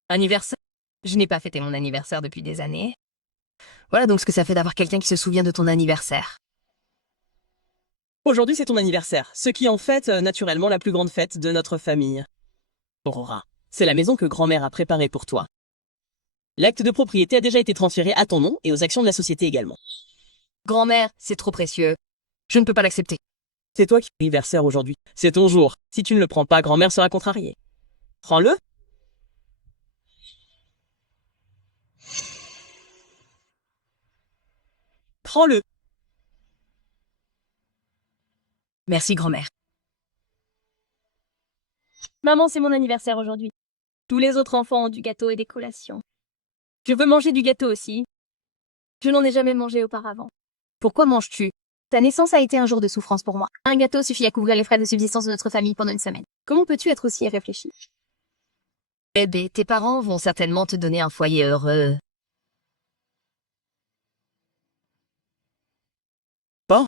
Anniversaire? Je n'ai pas fêté mon anniversaire depuis des années. Voilà donc ce que ça fait d'avoir quelqu'un qui se souvient de ton anniversaire. Aujourd'hui, c'est ton anniversaire, ce qui en fait naturellement la plus grande fête de notre famille. Aurora, c'est la maison que grand-mère a préparée pour toi. L'acte de propriété a déjà été transféré à ton nom et aux actions de la société également. Grand-mère, c'est trop précieux. Je ne peux pas l'accepter. C'est toi qui as l'anniversaire aujourd'hui. C'est ton jour. Si tu ne le prends pas, grand-mère sera contrariée. Prends-le. Prends-le. Merci, grand-mère. Maman, c'est mon anniversaire aujourd'hui. Tous les autres enfants ont du gâteau et des collations. Je veux manger du gâteau aussi. Je n'en ai jamais mangé auparavant. Pourquoi manges-tu? Ta naissance a été un jour de souffrance pour moi. Un gâteau suffit à couvrir les frais de subsistance de notre famille pendant une semaine. Comment peux-tu être aussi irréfléchi? Bébé, tes parents vont certainement te donner un foyer heureux. Pas?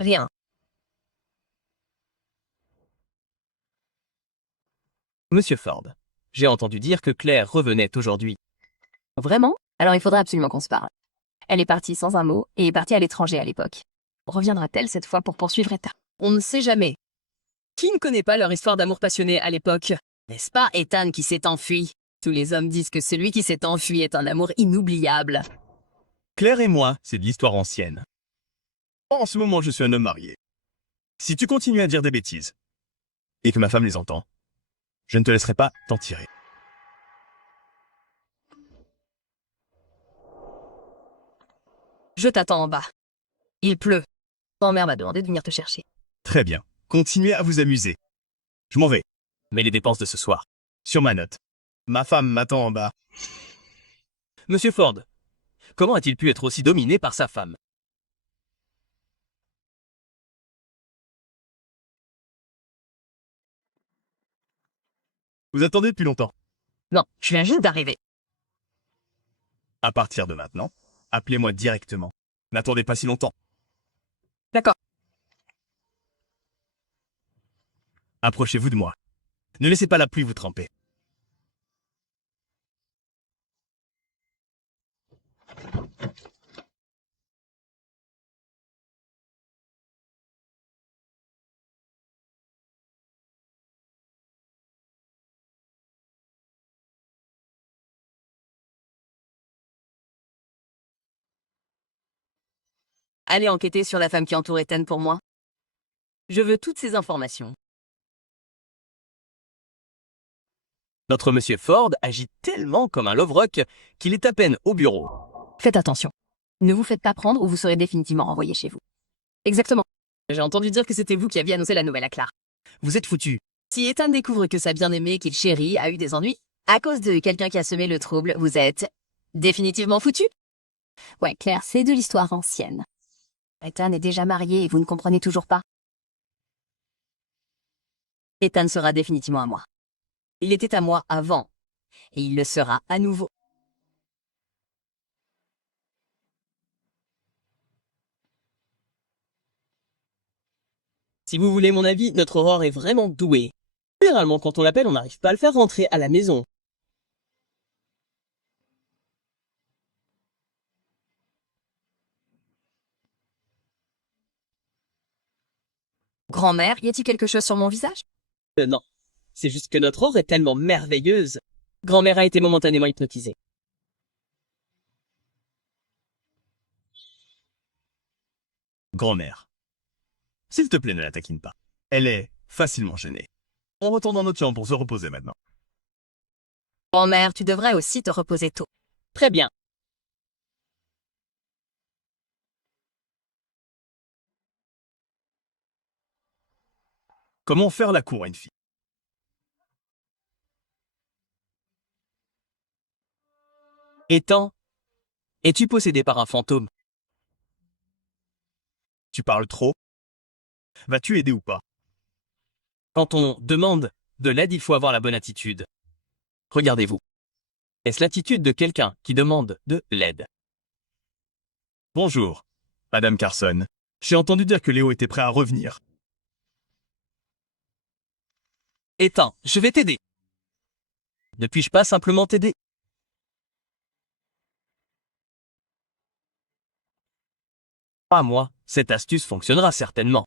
Rien. Monsieur Ford, j'ai entendu dire que Claire revenait aujourd'hui. Vraiment? Alors il faudra absolument qu'on se parle. Elle est partie sans un mot et est partie à l'étranger à l'époque. Reviendra-t-elle cette fois pour poursuivre Ethan? On ne sait jamais. Qui ne connaît pas leur histoire d'amour passionné à l'époque? N'est-ce pas Ethan qui s'est enfui? Tous les hommes disent que celui qui s'est enfui est un amour inoubliable. Claire et moi, c'est de l'histoire ancienne. En ce moment, je suis un homme marié. Si tu continues à dire des bêtises, et que ma femme les entend, je ne te laisserai pas t'en tirer. Je t'attends en bas. Il pleut. Grand-mère m'a demandé de venir te chercher. Très bien. Continuez à vous amuser. Je m'en vais. Mais les dépenses de ce soir. Sur ma note. Ma femme m'attend en bas. Monsieur Ford, comment a-t-il pu être aussi dominé par sa femme? Vous attendez depuis longtemps. Non, je viens juste d'arriver. À partir de maintenant, appelez-moi directement. N'attendez pas si longtemps. D'accord. Approchez-vous de moi. Ne laissez pas la pluie vous tremper. Allez enquêter sur la femme qui entoure Ethan pour moi. Je veux toutes ces informations. Notre Monsieur Ford agit tellement comme un love-rock qu'il est à peine au bureau. Faites attention. Ne vous faites pas prendre ou vous serez définitivement renvoyé chez vous. Exactement. J'ai entendu dire que c'était vous qui aviez annoncé la nouvelle à Clara. Vous êtes foutu. Si Ethan découvre que sa bien-aimée qu'il chérit a eu des ennuis, à cause de quelqu'un qui a semé le trouble, vous êtes définitivement foutu? Ouais, Claire, c'est de l'histoire ancienne. Ethan est déjà marié et vous ne comprenez toujours pas. Ethan sera définitivement à moi. Il était à moi avant, et il le sera à nouveau. Si vous voulez mon avis, notre Aurore est vraiment douée. Généralement, quand on l'appelle, on n'arrive pas à le faire rentrer à la maison. Grand-mère, y a-t-il quelque chose sur mon visage? Non. C'est juste que notre aure est tellement merveilleuse. Grand-mère a été momentanément hypnotisée. Grand-mère. S'il te plaît, ne la taquine pas. Elle est facilement gênée. On retourne dans notre chambre pour se reposer maintenant. Grand-mère, tu devrais aussi te reposer tôt. Très bien. Comment faire la cour à une fille? Étant, es-tu possédé par un fantôme? Tu parles trop? Vas-tu aider ou pas? Quand on demande de l'aide, il faut avoir la bonne attitude. Regardez-vous. Est-ce l'attitude de quelqu'un qui demande de l'aide? Bonjour, Madame Carson. J'ai entendu dire que Léo était prêt à revenir. Éteins, je vais t'aider. Ne puis-je pas simplement t'aider? Pas moi, cette astuce fonctionnera certainement.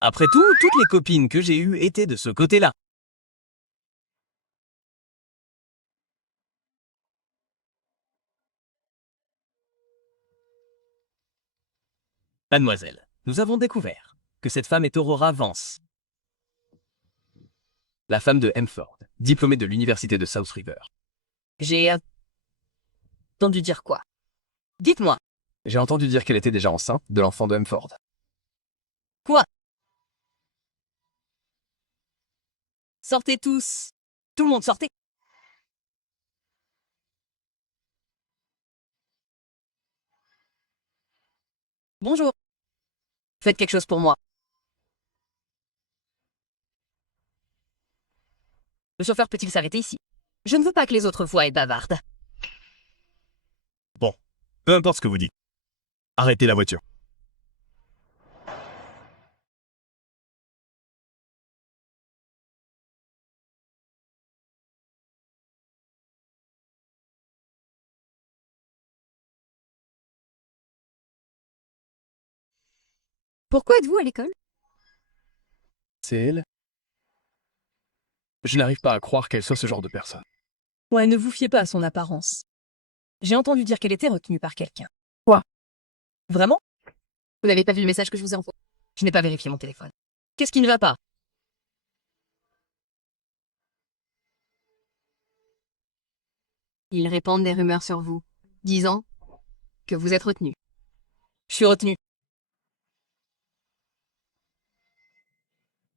Après tout, toutes les copines que j'ai eues étaient de ce côté-là. Mademoiselle, nous avons découvert que cette femme est Aurora Vance, la femme de Hemford, diplômée de l'université de South River. J'ai entendu dire quoi? Dites-moi. J'ai entendu dire qu'elle était déjà enceinte de l'enfant de Hemford. Quoi? Sortez tous. Tout le monde sortez. Bonjour. Faites quelque chose pour moi. Le chauffeur peut-il s'arrêter ici? Je ne veux pas que les autres voient et bavardent. Bon, peu importe ce que vous dites. Arrêtez la voiture. Pourquoi êtes-vous à l'école? C'est elle? Je n'arrive pas à croire qu'elle soit ce genre de personne. Ouais, ne vous fiez pas à son apparence. J'ai entendu dire qu'elle était retenue par quelqu'un. Quoi? Vraiment? Vous n'avez pas vu le message que je vous ai envoyé? Je n'ai pas vérifié mon téléphone. Qu'est-ce qui ne va pas? Ils répandent des rumeurs sur vous, disant que vous êtes retenu. Je suis retenu.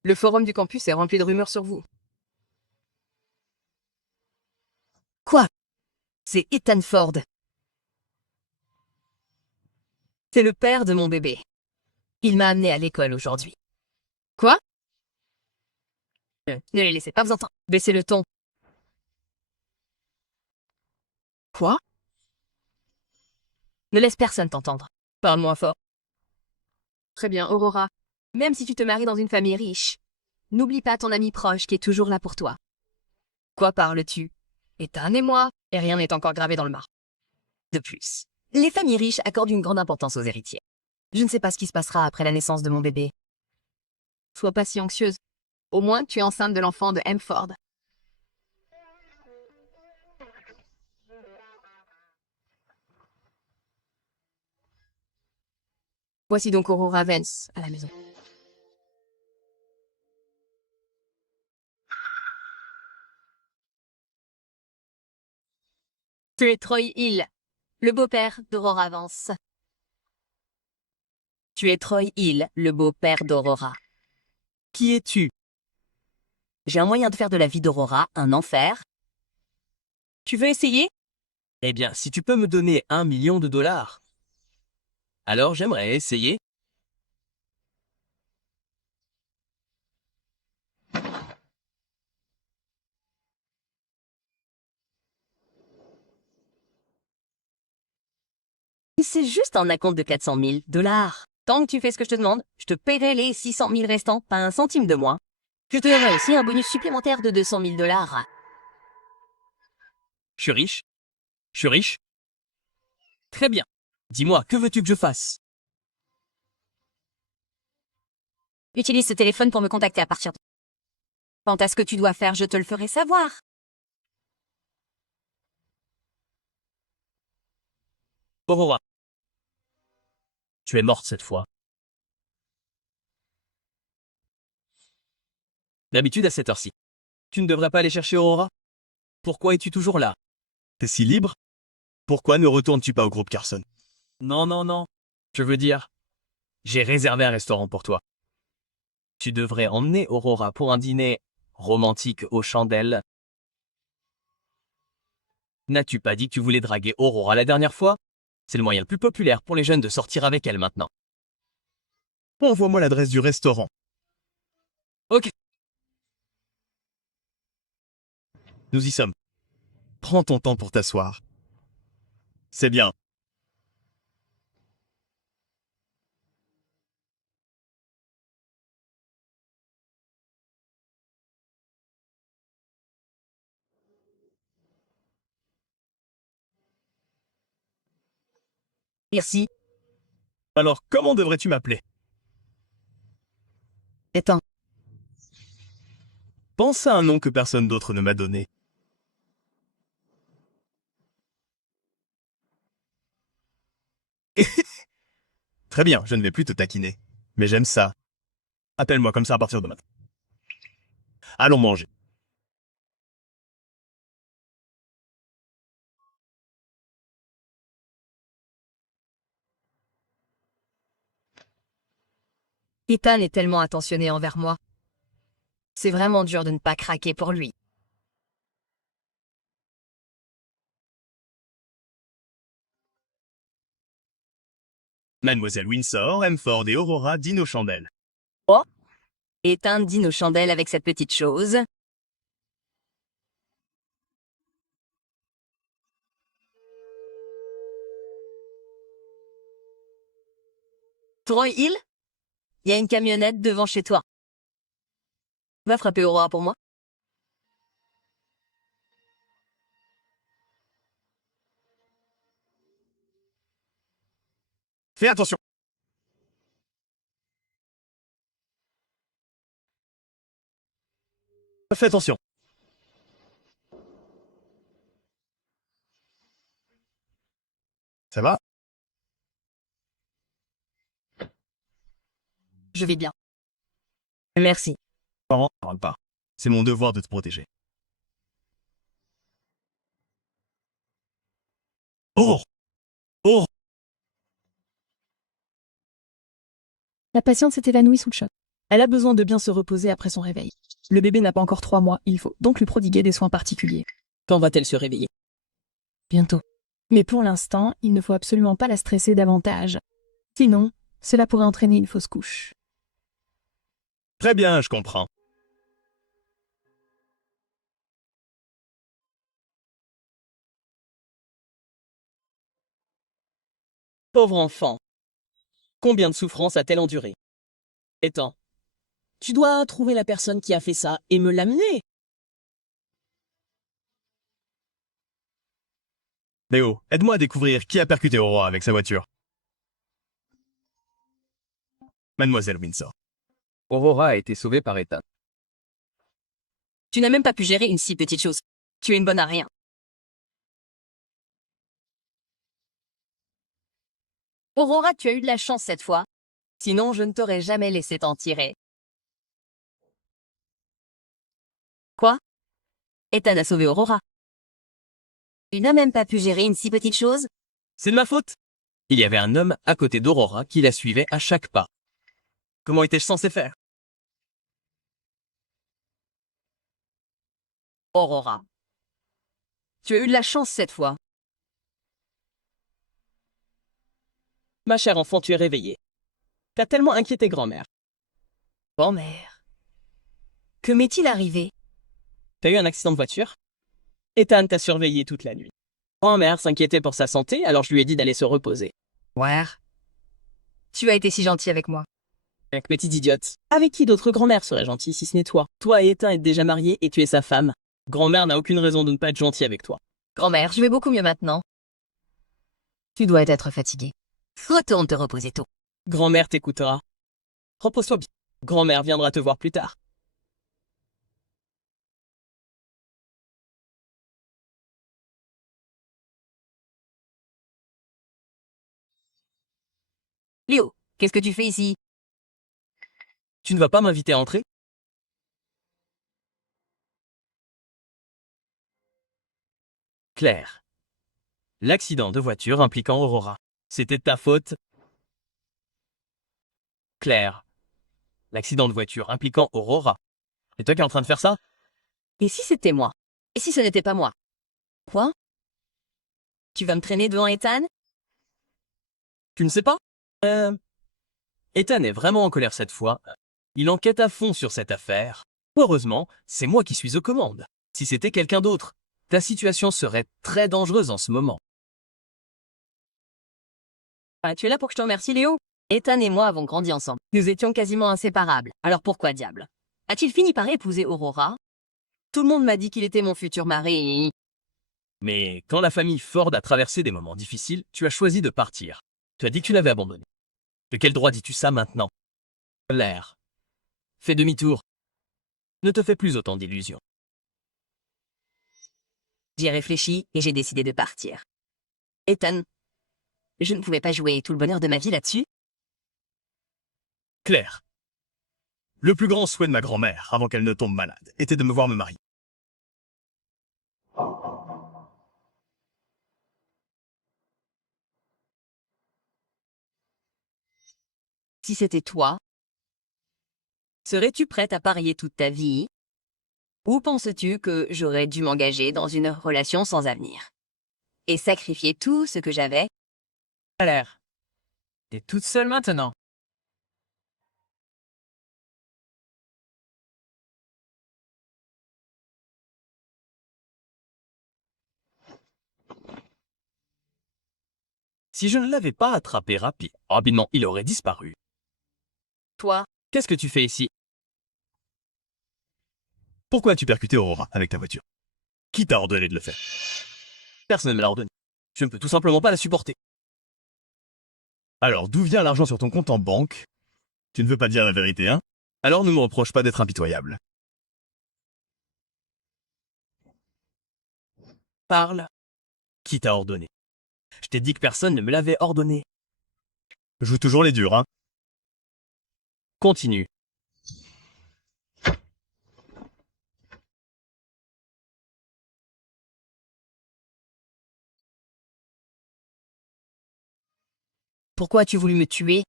Le forum du campus est rempli de rumeurs sur vous. Quoi? C'est Ethan Ford. C'est le père de mon bébé. Il m'a amené à l'école aujourd'hui. Quoi? Ne les laissez pas vous entendre. Baissez le ton. Quoi? Ne laisse personne t'entendre. Parle moins fort. Très bien, Aurora. Même si tu te maries dans une famille riche, n'oublie pas ton ami proche qui est toujours là pour toi. Quoi parles-tu? Ethan et moi, et rien n'est encore gravé dans le marbre. De plus, les familles riches accordent une grande importance aux héritiers. Je ne sais pas ce qui se passera après la naissance de mon bébé. Sois pas si anxieuse. Au moins, tu es enceinte de l'enfant de Hemford. Voici donc Aurora Vance à la maison. Tu es Troy Hill, le beau-père d'Aurora Vance. Tu es Troy Hill, le beau-père d'Aurora. Qui es-tu? J'ai un moyen de faire de la vie d'Aurora un enfer. Tu veux essayer? Eh bien, si tu peux me donner 1 million de dollars, alors j'aimerais essayer. C'est juste un acompte de 400 000 $. Tant que tu fais ce que je te demande, je te paierai les 600 000 restants, pas un centime de moins. Je te donnerai aussi un bonus supplémentaire de 200 000 $. Je suis riche. Je suis riche. Très bien. Dis-moi, que veux-tu que je fasse? Utilise ce téléphone pour me contacter à partir de... Quant à ce que tu dois faire, je te le ferai savoir. Aurora. Tu es morte cette fois. D'habitude à cette heure-ci. Tu ne devrais pas aller chercher Aurora? Pourquoi es-tu toujours là? T'es si libre? Pourquoi ne retournes-tu pas au groupe Carson? Non, non, non. Je veux dire, j'ai réservé un restaurant pour toi. Tu devrais emmener Aurora pour un dîner romantique aux chandelles. N'as-tu pas dit que tu voulais draguer Aurora la dernière fois? C'est le moyen le plus populaire pour les jeunes de sortir avec elle maintenant. Envoie-moi l'adresse du restaurant. Ok. Nous y sommes. Prends ton temps pour t'asseoir. C'est bien. Merci. Alors, comment devrais-tu m'appeler? Ethan. Pense à un nom que personne d'autre ne m'a donné. Très bien, je ne vais plus te taquiner. Mais j'aime ça. Appelle-moi comme ça à partir de maintenant. Allons manger. Ethan est tellement attentionné envers moi. C'est vraiment dur de ne pas craquer pour lui. Mademoiselle Windsor, Mford et Aurora dînent aux chandelles. Ethan dit nos chandelles avec cette petite chose. Troy Hill? Il y a une camionnette devant chez toi. Va frapper Aurora pour moi. Fais attention. Fais attention. Ça va? Je vais bien. Merci. Parle pas. C'est mon devoir de te protéger. Oh! Oh! La patiente s'est évanouie sous le choc. Elle a besoin de bien se reposer après son réveil. Le bébé n'a pas encore 3 mois, il faut donc lui prodiguer des soins particuliers. Quand va-t-elle se réveiller? Bientôt. Mais pour l'instant, il ne faut absolument pas la stresser davantage. Sinon, cela pourrait entraîner une fausse couche. Très bien, je comprends. Pauvre enfant. Combien de souffrances a-t-elle enduré? Ethan, tu dois trouver la personne qui a fait ça et me l'amener. Léo, aide-moi à découvrir qui a percuté Aurora avec sa voiture. Mademoiselle Windsor. Aurora a été sauvée par Ethan. Tu n'as même pas pu gérer une si petite chose. Tu es une bonne à rien. Aurora, tu as eu de la chance cette fois. Sinon, je ne t'aurais jamais laissé t'en tirer. Quoi? Ethan a sauvé Aurora. Tu n'as même pas pu gérer une si petite chose? C'est de ma faute. Il y avait un homme à côté d'Aurora qui la suivait à chaque pas. Comment étais-je censé faire? Aurora. Tu as eu de la chance cette fois. Ma chère enfant, tu es réveillée. T'as tellement inquiété grand-mère. Grand-mère. Que m'est-il arrivé? T'as eu un accident de voiture? Ethan t'a surveillé toute la nuit. Grand-mère s'inquiétait pour sa santé, alors je lui ai dit d'aller se reposer. Ouais. Tu as été si gentil avec moi. Avec petite idiote. Avec qui d'autre grand-mère serait gentille si ce n'est toi? Toi et Ethan êtes déjà mariés et tu es sa femme. Grand-mère n'a aucune raison de ne pas être gentille avec toi. Grand-mère, je vais beaucoup mieux maintenant. Tu dois être fatiguée. Retourne te reposer tôt. Grand-mère t'écoutera. Repose-toi bien. Grand-mère viendra te voir plus tard. Léo, qu'est-ce que tu fais ici? Tu ne vas pas m'inviter à entrer? Claire. L'accident de voiture impliquant Aurora. C'était de ta faute? Claire. L'accident de voiture impliquant Aurora. C'est toi qui es en train de faire ça? Et si c'était moi? Et si ce n'était pas moi? Quoi? Tu vas me traîner devant Ethan? Tu ne sais pas? Ethan est vraiment en colère cette fois. Il enquête à fond sur cette affaire. Heureusement, c'est moi qui suis aux commandes. Si c'était quelqu'un d'autre, ta situation serait très dangereuse en ce moment. Ah, tu es là pour que je te remercie, Léo? Ethan et moi avons grandi ensemble. Nous étions quasiment inséparables. Alors pourquoi diable? A-t-il fini par épouser Aurora? Tout le monde m'a dit qu'il était mon futur mari. Mais quand la famille Ford a traversé des moments difficiles, tu as choisi de partir. Tu as dit que tu l'avais abandonné. De quel droit dis-tu ça maintenant? Claire. Fais demi-tour. Ne te fais plus autant d'illusions. J'y ai réfléchi et j'ai décidé de partir. Ethan, je ne pouvais pas jouer tout le bonheur de ma vie là-dessus. Claire. Le plus grand souhait de ma grand-mère, avant qu'elle ne tombe malade, était de me voir me marier. Si c'était toi, serais-tu prête à parier toute ta vie? Ou penses-tu que j'aurais dû m'engager dans une relation sans avenir? Et sacrifier tout ce que j'avais? Claire. T'es toute seule maintenant. Si je ne l'avais pas attrapé rapidement, il aurait disparu. Toi, Qu'est-ce que tu fais ici? Pourquoi as-tu percuté Aurora avec ta voiture? Qui t'a ordonné de le faire? Personne ne me l'a ordonné. Je ne peux tout simplement pas la supporter. Alors, d'où vient l'argent sur ton compte en banque? Tu ne veux pas dire la vérité, hein? Alors ne me reproche pas d'être impitoyable. Parle. Qui t'a ordonné? Je t'ai dit que personne ne me l'avait ordonné. Joue toujours les durs, hein? Continue. pourquoi as-tu voulu me tuer?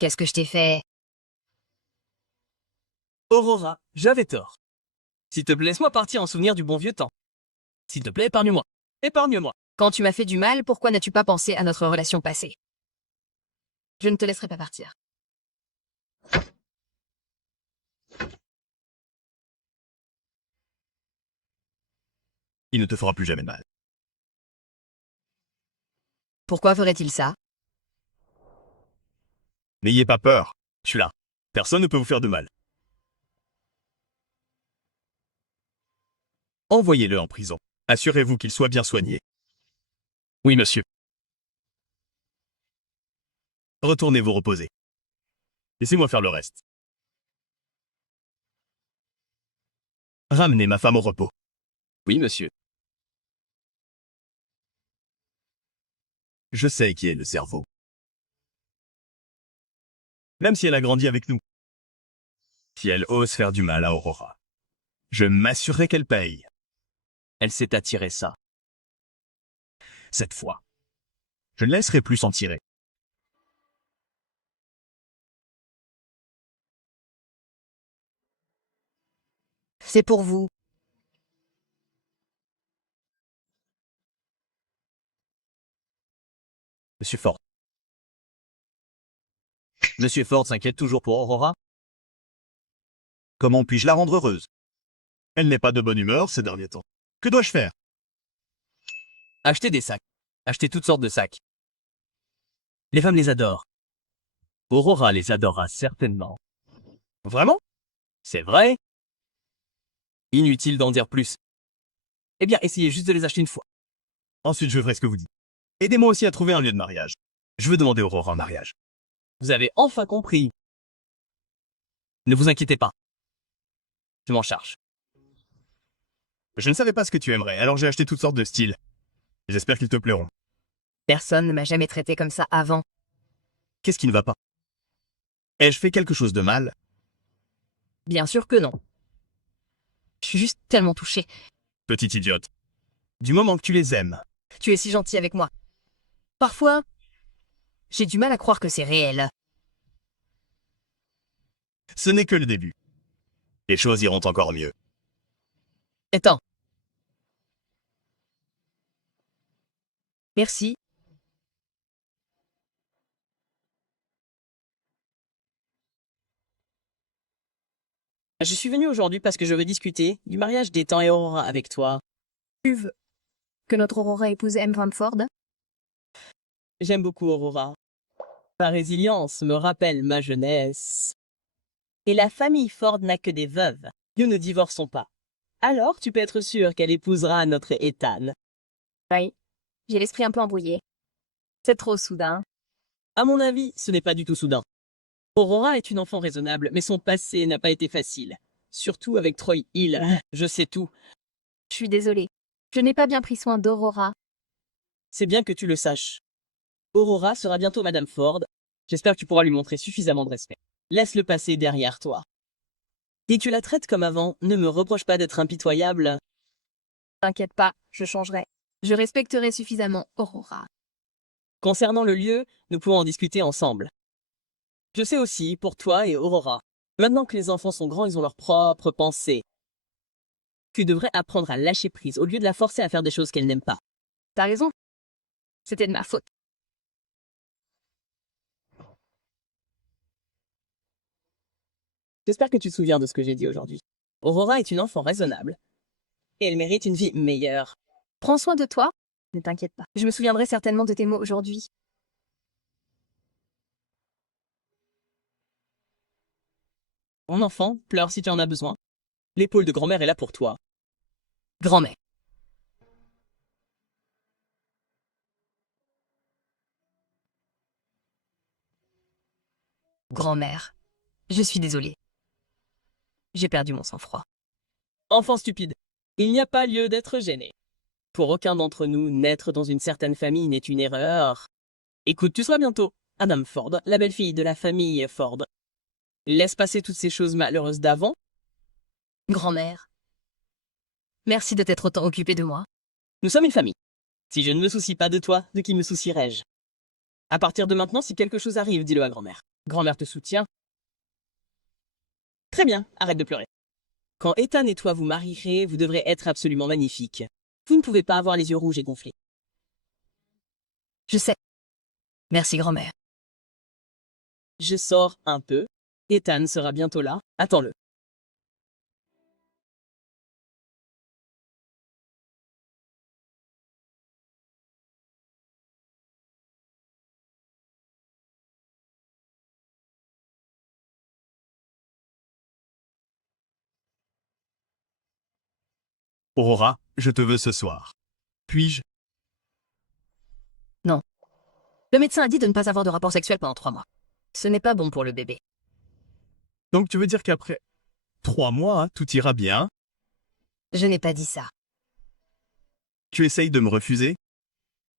Qu'est-ce que je t'ai fait? Aurora, j'avais tort. S'il te plaît, laisse-moi partir en souvenir du bon vieux temps. S'il te plaît, épargne-moi. Épargne-moi. Quand tu m'as fait du mal, pourquoi n'as-tu pas pensé à notre relation passée? Je ne te laisserai pas partir. Il ne te fera plus jamais de mal. Pourquoi ferait-il ça? N'ayez pas peur. Je suis là. Personne ne peut vous faire de mal. Envoyez-le en prison. Assurez-vous qu'il soit bien soigné. Oui, monsieur. Retournez vous reposer. Laissez-moi faire le reste. Ramenez ma femme au repos. Oui, monsieur. Je sais qui est le cerveau. Même si elle a grandi avec nous. Si elle ose faire du mal à Aurora, je m'assurerai qu'elle paye. Elle s'est attirée ça. Cette fois, je ne laisserai plus s'en tirer. C'est pour vous. Monsieur Ford. Monsieur Ford s'inquiète toujours pour Aurora? Comment puis-je la rendre heureuse? Elle n'est pas de bonne humeur ces derniers temps. Que dois-je faire? Acheter des sacs. Acheter toutes sortes de sacs. Les femmes les adorent. Aurora les adorera certainement. Vraiment? C'est vrai? Inutile d'en dire plus. Eh bien, essayez juste de les acheter une fois. Ensuite, je ferai ce que vous dites. Aidez-moi aussi à trouver un lieu de mariage. Je veux demander Aurora en mariage. Vous avez enfin compris. Ne vous inquiétez pas. Je m'en charge. Je ne savais pas ce que tu aimerais, alors j'ai acheté toutes sortes de styles. J'espère qu'ils te plairont. Personne ne m'a jamais traité comme ça avant. Qu'est-ce qui ne va pas? Ai-je fait quelque chose de mal? Bien sûr que non. Je suis juste tellement touchée. Petite idiote. Du moment que tu les aimes. Tu es si gentil avec moi. Parfois, j'ai du mal à croire que c'est réel. Ce n'est que le début. Les choses iront encore mieux. Attends. Merci. Je suis venu aujourd'hui parce que je veux discuter du mariage d'Ethan et Aurora avec toi. Tu veux que notre Aurora épouse M. Ford? J'aime beaucoup Aurora. Sa résilience me rappelle ma jeunesse. Et la famille Ford n'a que des veuves. Nous ne divorçons pas. Alors tu peux être sûr qu'elle épousera notre Ethan. Oui. J'ai l'esprit un peu embrouillé. C'est trop soudain. À mon avis, ce n'est pas du tout soudain. Aurora est une enfant raisonnable, mais son passé n'a pas été facile. Surtout avec Troy Hill. Je sais tout. Je suis désolée. Je n'ai pas bien pris soin d'Aurora. C'est bien que tu le saches. Aurora sera bientôt Madame Ford. J'espère que tu pourras lui montrer suffisamment de respect. Laisse le passé derrière toi. Si tu la traites comme avant, ne me reproche pas d'être impitoyable. T'inquiète pas, je changerai. Je respecterai suffisamment Aurora. Concernant le lieu, nous pouvons en discuter ensemble. Je sais aussi, pour toi et Aurora, maintenant que les enfants sont grands, ils ont leurs propres pensées. Tu devrais apprendre à lâcher prise au lieu de la forcer à faire des choses qu'elle n'aime pas. T'as raison. C'était de ma faute. J'espère que tu te souviens de ce que j'ai dit aujourd'hui. Aurora est une enfant raisonnable. Et elle mérite une vie meilleure. Prends soin de toi. Ne t'inquiète pas. Je me souviendrai certainement de tes mots aujourd'hui. Mon enfant, pleure si tu en as besoin. L'épaule de grand-mère est là pour toi. Grand-mère. Grand-mère. Je suis désolée. J'ai perdu mon sang-froid. Enfant stupide, il n'y a pas lieu d'être gêné. Pour aucun d'entre nous, naître dans une certaine famille n'est une erreur. Écoute, tu seras bientôt Madame Ford, la belle-fille de la famille Ford. Laisse passer toutes ces choses malheureuses d'avant. Grand-mère. Merci de t'être autant occupée de moi. Nous sommes une famille. Si je ne me soucie pas de toi, de qui me soucierais-je? À partir de maintenant, si quelque chose arrive, dis-le à grand-mère. Grand-mère te soutient. Très bien, arrête de pleurer. Quand Ethan et toi vous marierez, vous devrez être absolument magnifiques. Vous ne pouvez pas avoir les yeux rouges et gonflés. Je sais. Merci, grand-mère. Je sors un peu. Ethan sera bientôt là. Attends-le. Aurora, je te veux ce soir. Puis-je? Non. Le médecin a dit de ne pas avoir de rapport sexuel pendant 3 mois. Ce n'est pas bon pour le bébé. Donc tu veux dire qu'après 3 mois, tout ira bien? Je n'ai pas dit ça. Tu essayes de me refuser?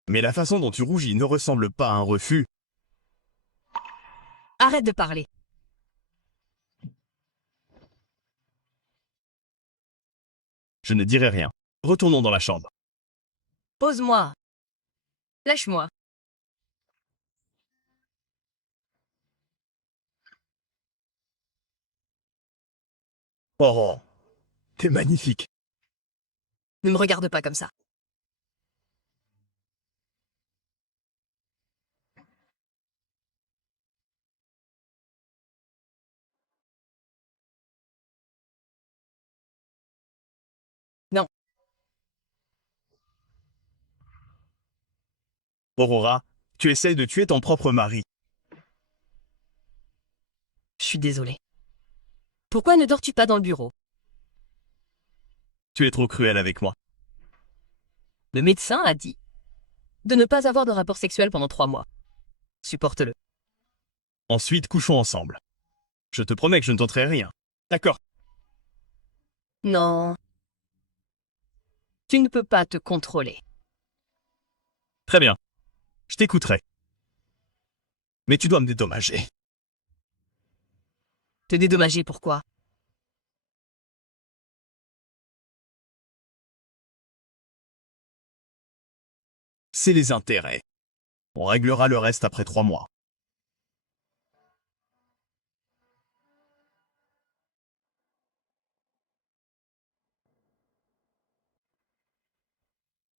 Mais la façon dont tu rougis ne ressemble pas à un refus. Arrête de parler. Je ne dirai rien. Retournons dans la chambre. Pose-moi. Lâche-moi. Oh, t'es magnifique. Ne me regarde pas comme ça. Non. Aurora, tu essayes de tuer ton propre mari. Je suis désolée. Pourquoi ne dors-tu pas dans le bureau? Tu es trop cruel avec moi. Le médecin a dit de ne pas avoir de rapport sexuel pendant 3 mois. Supporte-le. Ensuite, couchons ensemble. Je te promets que je ne tenterai rien. D'accord. Non. Tu ne peux pas te contrôler. Très bien. Je t'écouterai. Mais tu dois me dédommager. Te dédommager pourquoi? C'est les intérêts. On réglera le reste après 3 mois.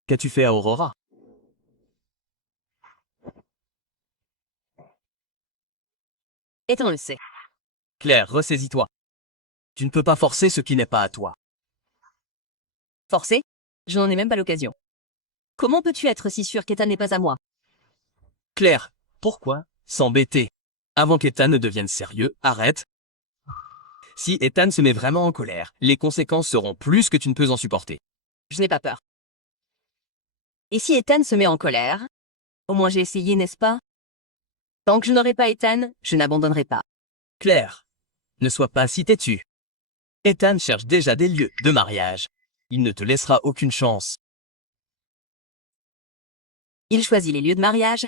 Qu'as-tu fait à Aurora? Ethan le sait. Claire, ressaisis-toi. Tu ne peux pas forcer ce qui n'est pas à toi. Forcé? Je n'en ai même pas l'occasion. Comment peux-tu être si sûr qu'Ethan n'est pas à moi? Claire, pourquoi s'embêter? Avant qu'Ethan ne devienne sérieux, arrête. Si Ethan se met vraiment en colère, les conséquences seront plus que tu ne peux en supporter. Je n'ai pas peur. Et si Ethan se met en colère? Au moins j'ai essayé, n'est-ce pas? Tant que je n'aurai pas Ethan, je n'abandonnerai pas. Claire, ne sois pas si têtue. Ethan cherche déjà des lieux de mariage. Il ne te laissera aucune chance. Il choisit les lieux de mariage?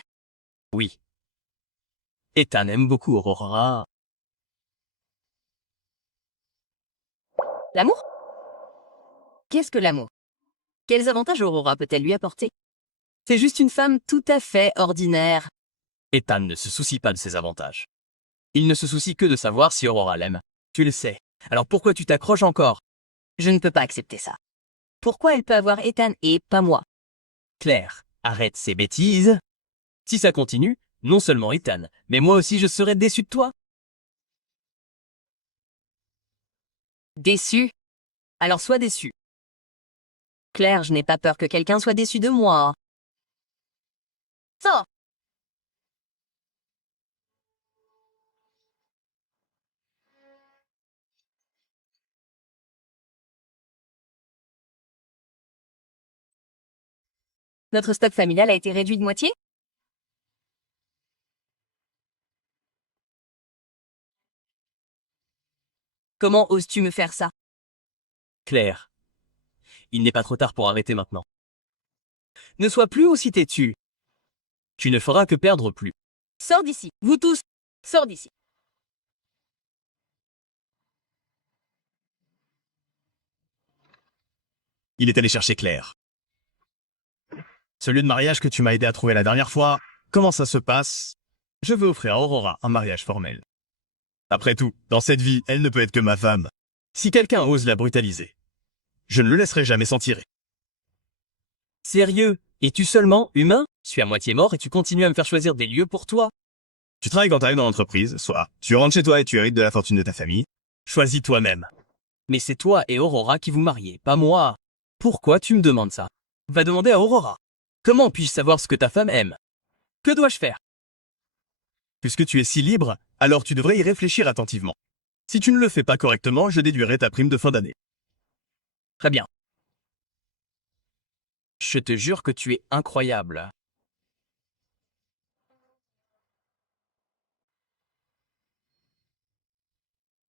Oui. Ethan aime beaucoup Aurora. L'amour? Qu'est-ce que l'amour? Quels avantages Aurora peut-elle lui apporter? C'est juste une femme tout à fait ordinaire. Ethan ne se soucie pas de ses avantages. Il ne se soucie que de savoir si Aurora l'aime. Tu le sais. Alors pourquoi tu t'accroches encore? Je ne peux pas accepter ça. Pourquoi elle peut avoir Ethan et pas moi? Claire, arrête ces bêtises. Si ça continue, non seulement Ethan, mais moi aussi je serai déçu de toi. Déçu? Alors sois déçu. Claire, je n'ai pas peur que quelqu'un soit déçu de moi. Sors! Notre stock familial a été réduit de moitié? Comment oses-tu me faire ça? Claire, il n'est pas trop tard pour arrêter maintenant. Ne sois plus aussi têtu. Tu ne feras que perdre plus. Sors d'ici, vous tous! Sors d'ici. Il est allé chercher Claire. Ce lieu de mariage que tu m'as aidé à trouver la dernière fois, comment ça se passe? Je veux offrir à Aurora un mariage formel. Après tout, dans cette vie, elle ne peut être que ma femme. Si quelqu'un ose la brutaliser, je ne le laisserai jamais s'en tirer. Sérieux? Es-tu seulement humain? Je suis à moitié mort et tu continues à me faire choisir des lieux pour toi? Tu travailles quand t'arrives dans l'entreprise, soit tu rentres chez toi et tu hérites de la fortune de ta famille. Choisis toi-même. Mais c'est toi et Aurora qui vous mariez, pas moi. Pourquoi tu me demandes ça? Va demander à Aurora. Comment puis-je savoir ce que ta femme aime? Que dois-je faire? Puisque tu es si libre, alors tu devrais y réfléchir attentivement. Si tu ne le fais pas correctement, je déduirai ta prime de fin d'année. Très bien. Je te jure que tu es incroyable.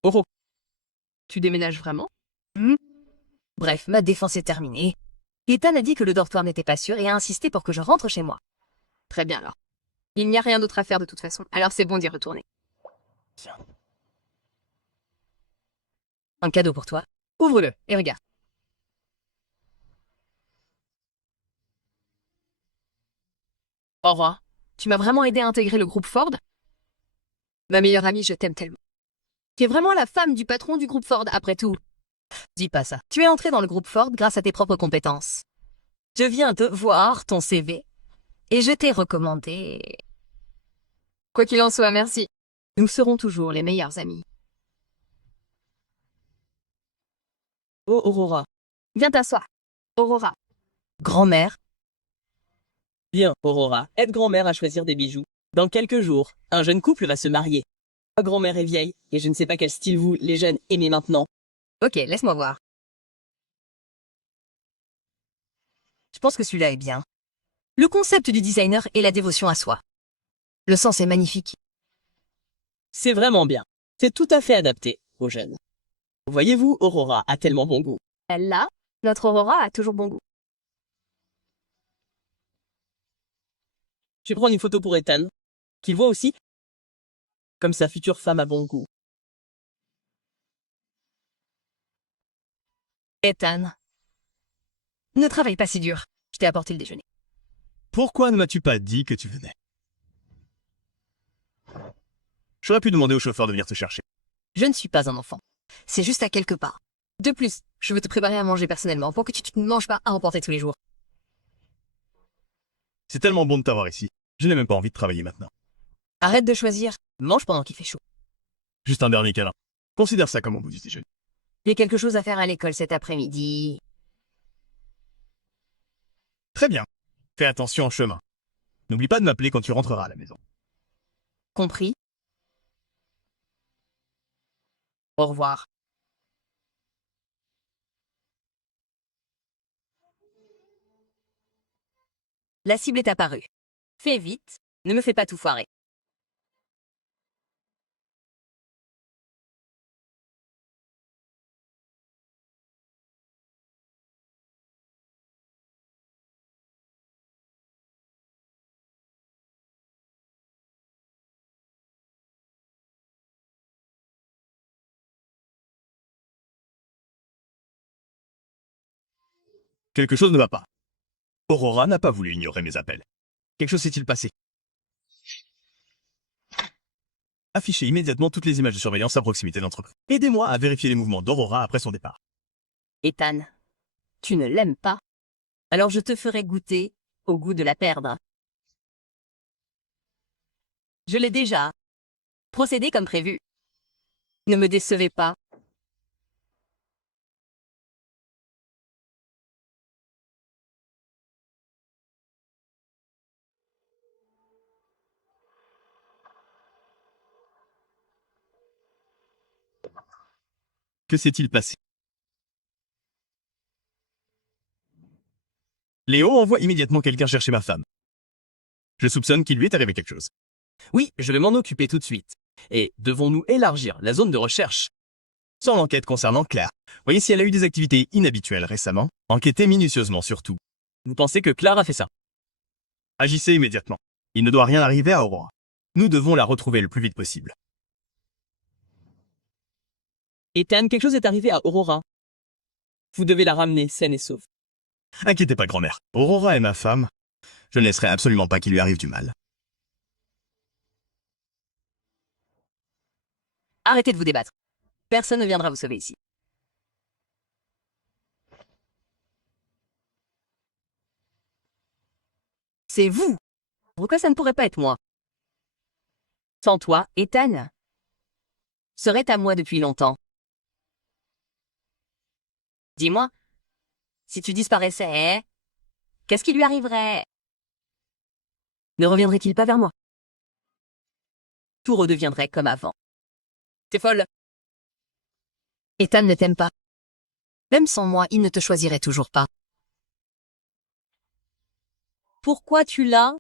Oro, Tu déménages vraiment? Bref, ma défense est terminée. Ethan a dit que le dortoir n'était pas sûr et a insisté pour que je rentre chez moi. Très bien alors. Il n'y a rien d'autre à faire de toute façon, alors c'est bon d'y retourner. Tiens. Un cadeau pour toi. Ouvre-le et regarde. Aurora, tu m'as vraiment aidé à intégrer le groupe Ford? Ma meilleure amie, je t'aime tellement. Tu es vraiment la femme du patron du groupe Ford, après tout. Dis pas ça. Tu es entrée dans le groupe Ford grâce à tes propres compétences. Je viens de voir ton CV et je t'ai recommandé. Quoi qu'il en soit, merci. Nous serons toujours les meilleurs amis. Oh, Aurora. Viens t'asseoir. Aurora. Grand-mère. Bien, Aurora, aide grand-mère à choisir des bijoux. Dans quelques jours, un jeune couple va se marier. Ma grand-mère est vieille, et je ne sais pas quel style vous, les jeunes, aimez maintenant. Ok, laisse-moi voir. Je pense que celui-là est bien. Le concept du designer est la dévotion à soi. Le sens est magnifique. C'est vraiment bien. C'est tout à fait adapté aux jeunes. Voyez-vous, Aurora a tellement bon goût. Elle l'a. Notre Aurora a toujours bon goût. Je vais prendre une photo pour Ethan, qu'il voit aussi comme sa future femme a bon goût. Ethan, ne travaille pas si dur. Je t'ai apporté le déjeuner. Pourquoi ne m'as-tu pas dit que tu venais? J'aurais pu demander au chauffeur de venir te chercher. Je ne suis pas un enfant. C'est juste à quelque part. De plus, je veux te préparer à manger personnellement pour que tu ne manges pas à emporter tous les jours. C'est tellement bon de t'avoir ici. Je n'ai même pas envie de travailler maintenant. Arrête de choisir. Mange pendant qu'il fait chaud. Juste un dernier câlin. Considère ça comme mon bout du déjeuner. J'ai quelque chose à faire à l'école cet après-midi. Très bien. Fais attention en chemin. N'oublie pas de m'appeler quand tu rentreras à la maison. Compris? Au revoir. La cible est apparue. Fais vite, ne me fais pas tout foirer. Quelque chose ne va pas. Aurora n'a pas voulu ignorer mes appels. Quelque chose s'est-il passé? Affichez immédiatement toutes les images de surveillance à proximité de l'entreprise. Aidez-moi à vérifier les mouvements d'Aurora après son départ. Ethan, tu ne l'aimes pas? Alors je te ferai goûter au goût de la perdre. Je l'ai déjà. Procédez comme prévu. Ne me décevez pas. Que s'est-il passé? Léo envoie immédiatement quelqu'un chercher ma femme. Je soupçonne qu'il lui est arrivé quelque chose. Oui, je vais m'en occuper tout de suite. Et devons-nous élargir la zone de recherche? Sans l'enquête concernant Claire, voyez si elle a eu des activités inhabituelles récemment. Enquêtez minutieusement surtout. Vous pensez que Claire a fait ça? Agissez immédiatement. Il ne doit rien arriver à Aurora. Nous devons la retrouver le plus vite possible. Ethan, quelque chose est arrivé à Aurora. Vous devez la ramener saine et sauve. Inquiétez pas, grand-mère. Aurora est ma femme. Je ne laisserai absolument pas qu'il lui arrive du mal. Arrêtez de vous débattre. Personne ne viendra vous sauver ici. C'est vous. Pourquoi ça ne pourrait pas être moi? Sans toi, Ethan serait à moi depuis longtemps. Dis-moi, si tu disparaissais, qu'est-ce qui lui arriverait? Ne reviendrait-il pas vers moi? Tout redeviendrait comme avant. T'es folle. Ethan ne t'aime pas. Même sans moi, il ne te choisirait toujours pas. Pourquoi tu l'as?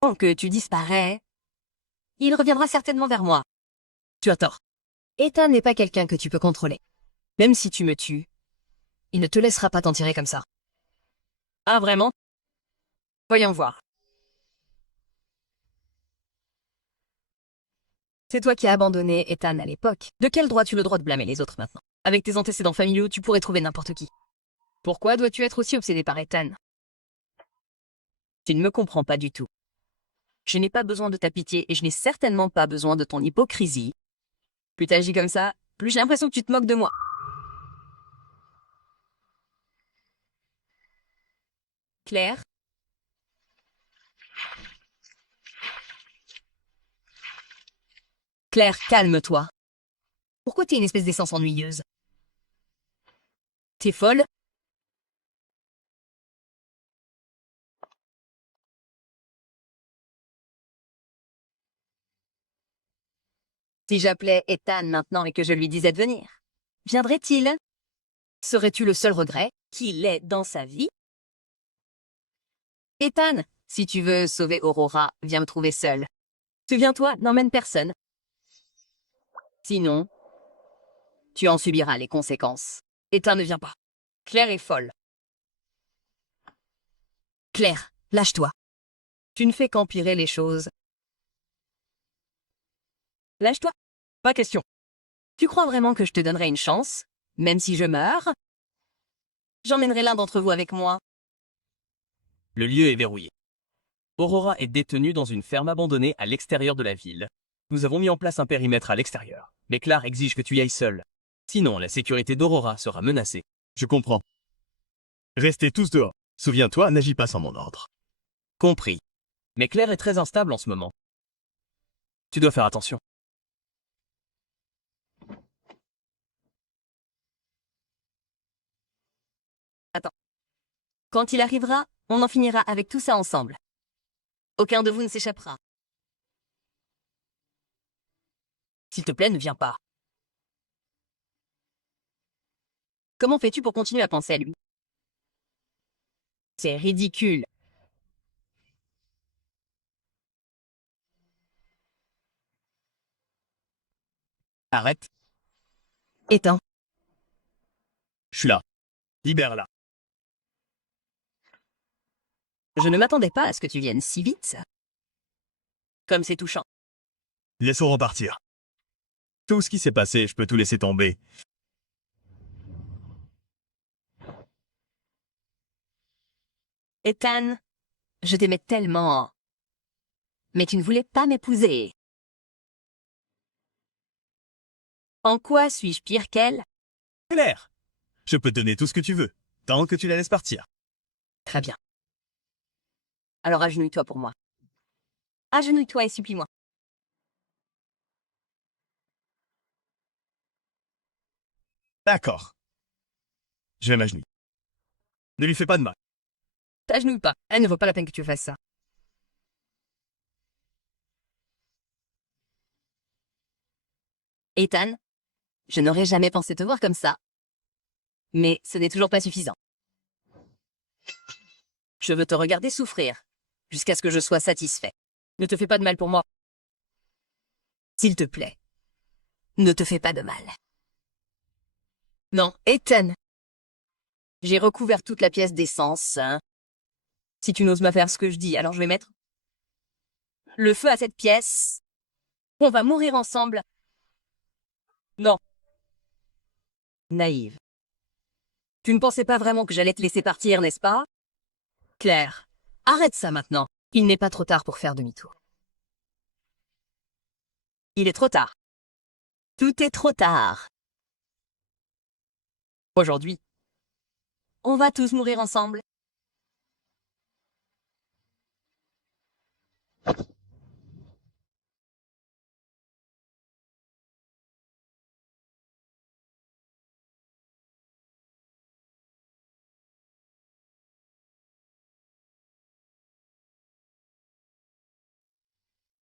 Tant que tu disparais, il reviendra certainement vers moi. Tu as tort. Ethan n'est pas quelqu'un que tu peux contrôler. Même si tu me tues, il ne te laissera pas t'en tirer comme ça. Ah, vraiment? Voyons voir. C'est toi qui as abandonné Ethan à l'époque. De quel droit as-tu le droit de blâmer les autres maintenant? Avec tes antécédents familiaux, tu pourrais trouver n'importe qui. Pourquoi dois-tu être aussi obsédé par Ethan? Tu ne me comprends pas du tout. Je n'ai pas besoin de ta pitié et je n'ai certainement pas besoin de ton hypocrisie. Plus t'agis comme ça, plus j'ai l'impression que tu te moques de moi. Claire? Claire, calme-toi. Pourquoi t'es une espèce d'essence ennuyeuse? T'es folle? Si j'appelais Ethan maintenant et que je lui disais de venir, viendrait-il? Serais-tu le seul regret qu'il ait dans sa vie? Ethan, si tu veux sauver Aurora, viens me trouver seul. Souviens-toi, n'emmène personne. Sinon, tu en subiras les conséquences. Ethan ne vient pas. Claire est folle. Claire, lâche-toi. Tu ne fais qu'empirer les choses. Lâche-toi. Pas question. Tu crois vraiment que je te donnerai une chance, même si je meurs? J'emmènerai l'un d'entre vous avec moi. Le lieu est verrouillé. Aurora est détenue dans une ferme abandonnée à l'extérieur de la ville. Nous avons mis en place un périmètre à l'extérieur, mais Claire exige que tu y ailles seule. Sinon, la sécurité d'Aurora sera menacée. Je comprends. Restez tous dehors. Souviens-toi, n'agis pas sans mon ordre. Compris. Mais Claire est très instable en ce moment. Tu dois faire attention. Attends. Quand il arrivera, on en finira avec tout ça ensemble. Aucun de vous ne s'échappera. S'il te plaît, ne viens pas. Comment fais-tu pour continuer à penser à lui? C'est ridicule. Arrête. Ethan, Je suis là. Libère-la. je ne m'attendais pas à ce que tu viennes si vite. Comme c'est touchant. Laissons repartir. Tout ce qui s'est passé, je peux tout laisser tomber. Ethan, je t'aimais tellement. Mais tu ne voulais pas m'épouser. En quoi suis-je pire qu'elle? Claire, je peux te donner tout ce que tu veux, tant que tu la laisses partir. Très bien. Alors agenouille-toi pour moi. Agenouille-toi et supplie-moi. D'accord. Je vais m'agenouiller. Ne lui fais pas de mal. T'agenouille pas. Elle ne vaut pas la peine que tu fasses ça. Ethan, je n'aurais jamais pensé te voir comme ça. Mais ce n'est toujours pas suffisant. Je veux te regarder souffrir, jusqu'à ce que je sois satisfait. Ne te fais pas de mal pour moi. S'il te plaît, ne te fais pas de mal. Non, Ethan. J'ai recouvert toute la pièce d'essence. Hein. Si tu n'oses me faire ce que je dis, alors je vais mettre le feu à cette pièce. On va mourir ensemble. Non. Naïve. Tu ne pensais pas vraiment que j'allais te laisser partir, n'est-ce pas? Claire, arrête ça maintenant. Il n'est pas trop tard pour faire demi-tour. Il est trop tard. Tout est trop tard. Aujourd'hui, on va tous mourir ensemble.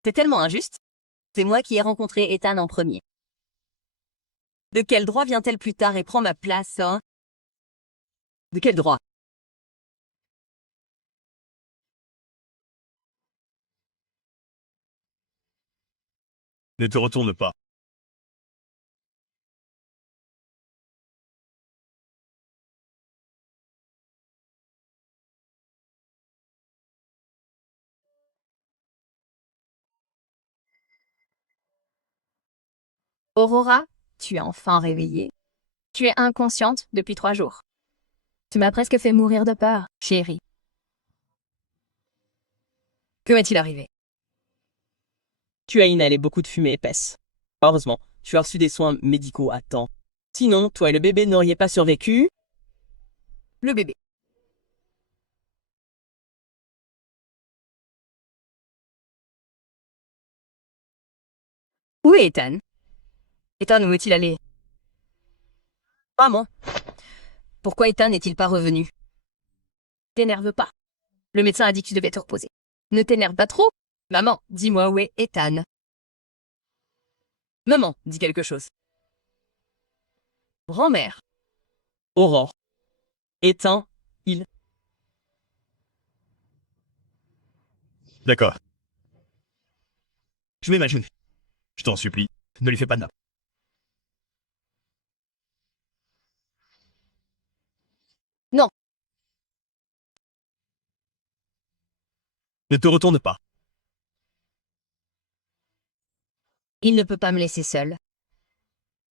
C'est tellement injuste. C'est moi qui ai rencontré Ethan en premier. De quel droit vient-elle plus tard et prend ma place, hein? De quel droit? Ne te retourne pas. Aurora, tu es enfin réveillée. Tu es inconsciente depuis 3 jours. Tu m'as presque fait mourir de peur. Chérie. Que m'est-il arrivé? Tu as inhalé beaucoup de fumée épaisse. Heureusement, tu as reçu des soins médicaux à temps. Sinon, toi et le bébé n'auriez pas survécu. Le bébé. Où est Ethan? Ethan, où est-il allé? Maman. Pourquoi Ethan n'est-il pas revenu? T'énerve pas. Le médecin a dit que tu devais te reposer. Ne t'énerve pas trop. Maman, dis-moi où est Ethan. Maman, dis quelque chose. Grand-mère. Aurore. Éteins, il. D'accord. Je vais m'agenouiller. Je t'en supplie, ne lui fais pas de mal. Non. Ne te retourne pas. Il ne peut pas me laisser seul.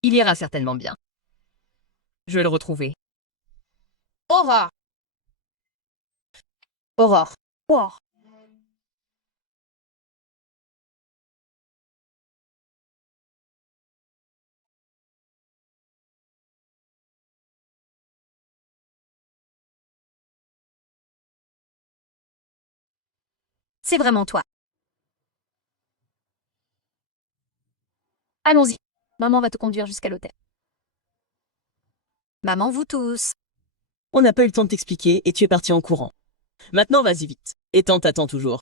Il ira certainement bien. Je vais le retrouver. Aurore. Aurore. Wow. C'est vraiment toi. Allons-y. Maman va te conduire jusqu'à l'hôtel. Maman, vous tous. On n'a pas eu le temps de t'expliquer et tu es parti en courant. Maintenant, vas-y vite. Ethan t'attend toujours.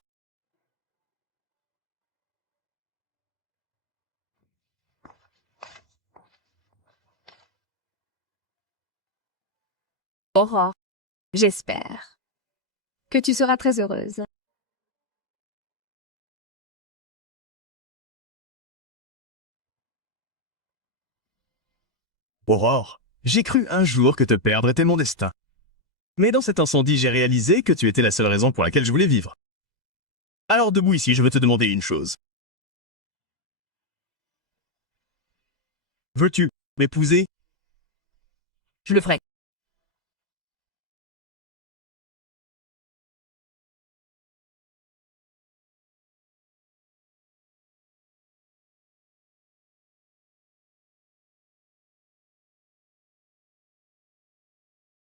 Aurore. J'espère que tu seras très heureuse. Aurore, j'ai cru un jour que te perdre était mon destin. Mais dans cet incendie, j'ai réalisé que tu étais la seule raison pour laquelle je voulais vivre. Alors debout ici, je veux te demander une chose. Veux-tu m'épouser? Je le ferai.